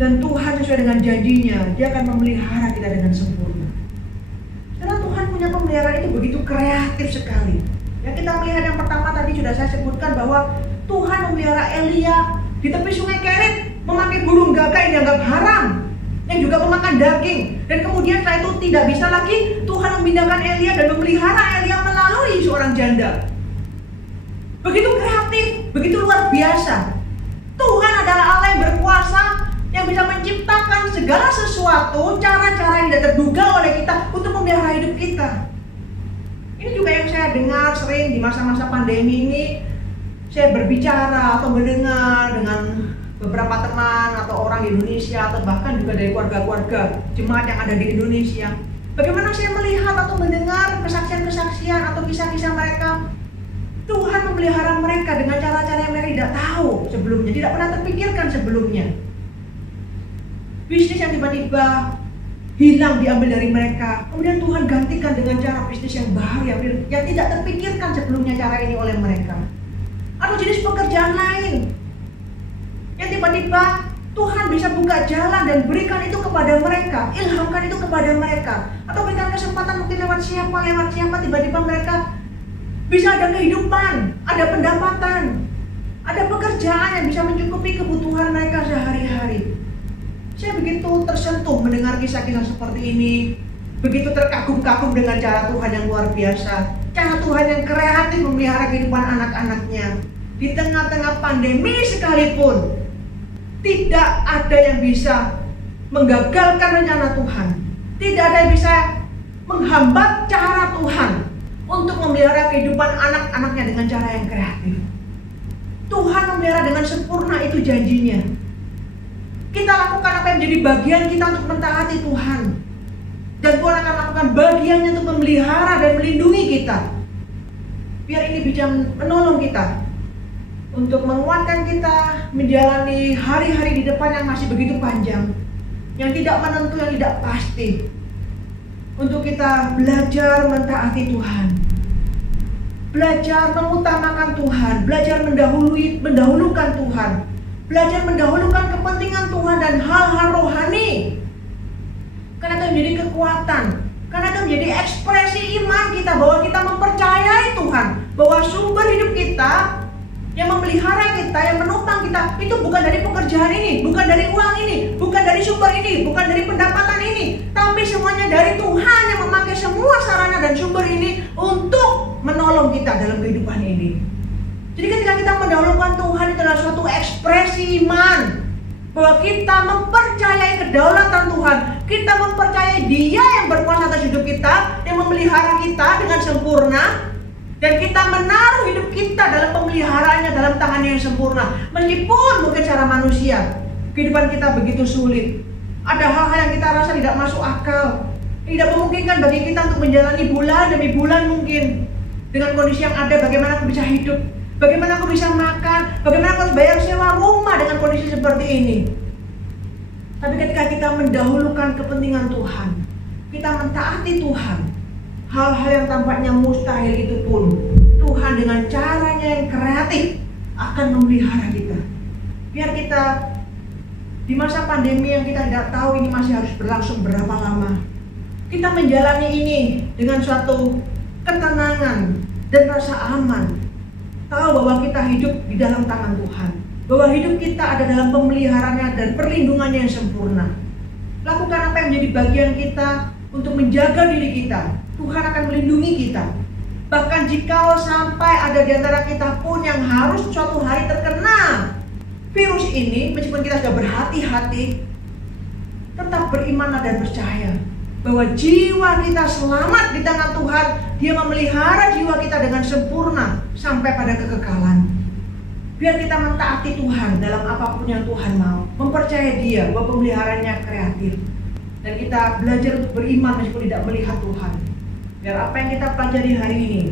Dan Tuhan sesuai dengan janjinya, Dia akan memelihara kita dengan sempurna. Karena Tuhan punya pemeliharaan itu begitu kreatif sekali. Yang kita melihat yang pertama tadi sudah saya sebutkan bahwa Tuhan memelihara Elia di tepi sungai Kerit, memakai burung gagak yang dianggap haram, yang juga memakan daging. Dan kemudian setelah itu tidak bisa lagi, Tuhan memindahkan Elia dan memelihara Elia melalui seorang janda. Begitu kreatif, begitu luar biasa. Tuhan adalah Allah yang berkuasa, yang bisa menciptakan segala sesuatu, cara-cara yang tidak terduga oleh kita untuk memelihara hidup kita. Ini juga yang saya dengar sering di masa-masa pandemi ini. Saya berbicara atau mendengar dengan beberapa teman atau orang di Indonesia, atau bahkan juga dari keluarga-keluarga jemaat yang ada di Indonesia. Bagaimana saya melihat atau mendengar kesaksian-kesaksian atau kisah-kisah mereka. Tuhan memelihara mereka dengan cara-cara yang mereka tidak tahu sebelumnya, tidak pernah terpikirkan sebelumnya. Bisnis yang tiba-tiba hilang diambil dari mereka, kemudian Tuhan gantikan dengan cara bisnis yang baru yang tidak terpikirkan sebelumnya cara ini oleh mereka. Atau jenis pekerjaan lain yang tiba-tiba Tuhan bisa buka jalan dan berikan itu kepada mereka, ilhamkan itu kepada mereka, atau berikan kesempatan mungkin lewat siapa tiba-tiba mereka bisa ada kehidupan, ada pendapatan, ada pekerjaan yang bisa mencukupi kebutuhan mereka sehari-hari. Saya begitu tersentuh mendengar kisah-kisah seperti ini, begitu terkagum-kagum dengan cara Tuhan yang luar biasa, cara Tuhan yang kreatif memelihara kehidupan anak-anaknya. Di tengah-tengah pandemi sekalipun, tidak ada yang bisa menggagalkan rencana Tuhan. Tidak ada yang bisa menghambat cara Tuhan untuk memelihara kehidupan anak-anaknya dengan cara yang kreatif. Tuhan memelihara dengan sempurna, itu janjinya. Kita lakukan apa yang menjadi bagian kita untuk mentaati Tuhan. Dan Tuhan akan lakukan bagiannya untuk memelihara dan melindungi kita. Biar ini bisa menolong kita untuk menguatkan kita menjalani hari-hari di depan yang masih begitu panjang, yang tidak menentu, yang tidak pasti. Untuk kita belajar mentaati Tuhan, belajar mengutamakan Tuhan, belajar mendahulukan Tuhan, belajar mendahulukan kepentingan Tuhan dan hal-hal rohani. Karena itu menjadi kekuatan, karena itu menjadi ekspresi iman kita bahwa kita mempercayai Tuhan, bahwa sumber hidup kita yang memelihara kita, yang menopang kita, itu bukan dari pekerjaan ini, bukan dari uang ini, bukan dari sumber ini, bukan dari pendapatan ini, tapi semuanya dari Tuhan yang memakai semua sarana dan sumber ini untuk menolong kita dalam kehidupan ini. Jadi ketika kita mendahulukan Tuhan, itu adalah suatu ekspresi iman bahwa kita mempercayai kedaulatan Tuhan, kita mempercayai Dia yang berkuasa atas hidup kita, yang memelihara kita dengan sempurna, dan kita menaruh hidup kita dalam pemeliharaannya, dalam tangannya yang sempurna. Meskipun mungkin secara manusia kehidupan kita begitu sulit, ada hal-hal yang kita rasa tidak masuk akal, tidak memungkinkan bagi kita untuk menjalani bulan demi bulan mungkin. Dengan kondisi yang ada, bagaimana aku bisa hidup? Bagaimana aku bisa makan? Bagaimana aku harus bayar sewa rumah dengan kondisi seperti ini? Tapi ketika kita mendahulukan kepentingan Tuhan, kita mentaati Tuhan, hal-hal yang tampaknya mustahil itu pun Tuhan dengan caranya yang kreatif akan memelihara kita. Biar kita di masa pandemi yang kita tidak tahu ini masih harus berlangsung berapa lama, kita menjalani ini dengan suatu ketenangan dan rasa aman, tahu bahwa kita hidup di dalam tangan Tuhan, bahwa hidup kita ada dalam pemeliharaannya dan perlindungannya yang sempurna. Lakukan apa yang menjadi bagian kita untuk menjaga diri kita. Tuhan akan melindungi kita. Bahkan jika sampai ada di antara kita pun yang harus suatu hari terkena virus ini, meskipun kita sudah berhati-hati, tetap beriman dan percaya bahwa jiwa kita selamat di tangan Tuhan. Dia memelihara jiwa kita dengan sempurna sampai pada kekekalan. Biar kita mentaati Tuhan dalam apapun yang Tuhan mau, mempercayai Dia bahwa pemeliharaannya kreatif, dan kita belajar untuk beriman meskipun tidak melihat Tuhan. Biar apa yang kita pelajari hari ini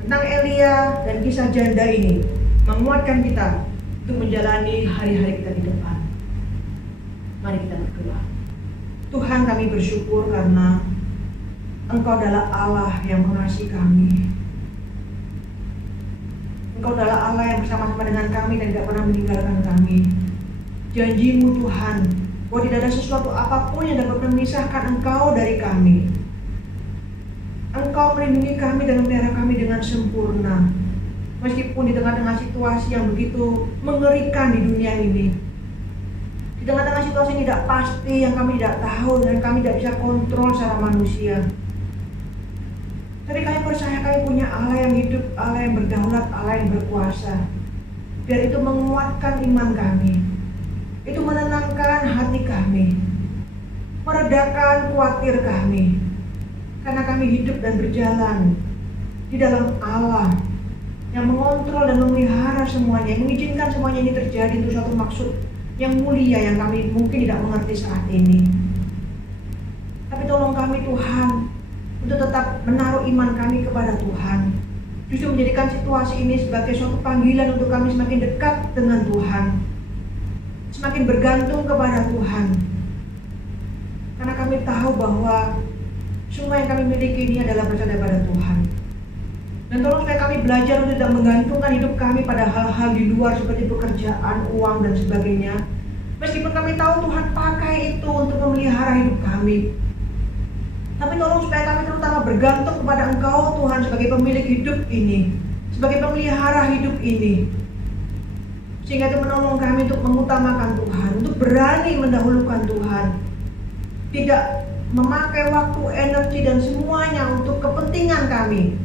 tentang Elia dan kisah janda ini menguatkan kita untuk menjalani hari-hari kita di depan. Mari kita berdoa. Tuhan, kami bersyukur karena Engkau adalah Allah yang mengasihi kami. Engkau adalah Allah yang bersama-sama dengan kami dan tidak pernah meninggalkan kami. Janji-Mu Tuhan, bahwa tidak ada sesuatu apapun yang dapat memisahkan Engkau dari kami. Engkau melindungi kami dan memelihara kami dengan sempurna. Meskipun di tengah-tengah situasi yang begitu mengerikan di dunia ini, di tengah-tengah situasi yang tidak pasti, yang kami tidak tahu dan kami tidak bisa kontrol secara manusia. Tapi kami percaya kami punya Allah yang hidup, Allah yang berdaulat, Allah yang berkuasa. Biar itu menguatkan iman kami, itu menenangkan hati kami, meredakan khawatir kami. Karena kami hidup dan berjalan di dalam Allah yang mengontrol dan memelihara semuanya, yang mengizinkan semuanya ini terjadi untuk suatu maksud yang mulia yang kami mungkin tidak mengerti saat ini. Tapi tolong kami Tuhan untuk tetap menaruh iman kami kepada Tuhan, justru menjadikan situasi ini sebagai suatu panggilan untuk kami semakin dekat dengan Tuhan, semakin bergantung kepada Tuhan. Karena kami tahu bahwa semua yang kami miliki ini adalah bersandar pada Tuhan. Dan tolong supaya kami belajar untuk tidak menggantungkan hidup kami pada hal-hal di luar seperti pekerjaan, uang, dan sebagainya. Meskipun kami tahu Tuhan pakai itu untuk memelihara hidup kami. Tapi tolong supaya kami terutama bergantung kepada Engkau Tuhan sebagai pemilik hidup ini, sebagai pemelihara hidup ini. Sehingga itu menolong kami untuk mengutamakan Tuhan, untuk berani mendahulukan Tuhan. Tidak memakai waktu, energi, dan semuanya untuk kepentingan kami,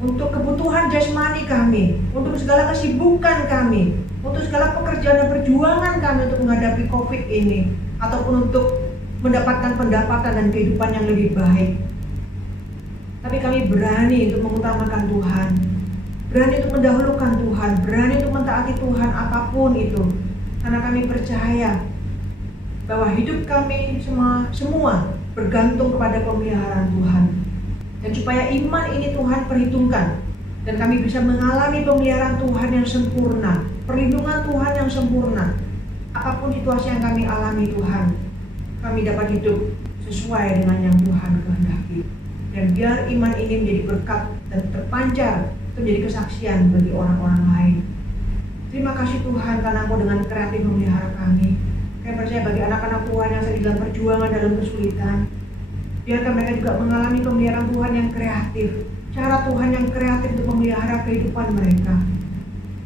untuk kebutuhan jasmani kami, untuk segala kesibukan kami, untuk segala pekerjaan dan perjuangan kami untuk menghadapi COVID ini, ataupun untuk mendapatkan pendapatan dan kehidupan yang lebih baik. Tapi kami berani untuk mengutamakan Tuhan, berani untuk mendahulukan Tuhan, berani untuk mentaati Tuhan apapun itu, karena kami percaya bahwa hidup kami semua bergantung kepada pemeliharaan Tuhan. Dan supaya iman ini Tuhan perhitungkan, dan kami bisa mengalami pemeliharaan Tuhan yang sempurna, perlindungan Tuhan yang sempurna. Apapun situasi yang kami alami Tuhan, kami dapat hidup sesuai dengan yang Tuhan kehendaki. Dan biar iman ini menjadi berkat dan terpancar menjadi kesaksian bagi orang-orang lain. Terima kasih Tuhan karena Engkau dengan kreatif memelihara kami. Kami percaya bagi anak-anak Tuhan yang sedang dalam perjuangan, dalam kesulitan, biarkan mereka juga mengalami pemeliharaan Tuhan yang kreatif, cara Tuhan yang kreatif untuk memelihara kehidupan mereka.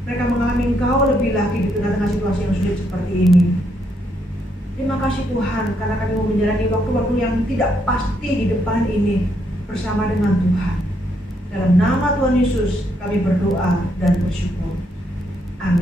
Mereka mengalami Engkau lebih lagi di tengah-tengah situasi yang sulit seperti ini. Terima kasih Tuhan karena kami mau menjalani waktu-waktu yang tidak pasti di depan ini bersama dengan Tuhan. Dalam nama Tuhan Yesus kami berdoa dan bersyukur.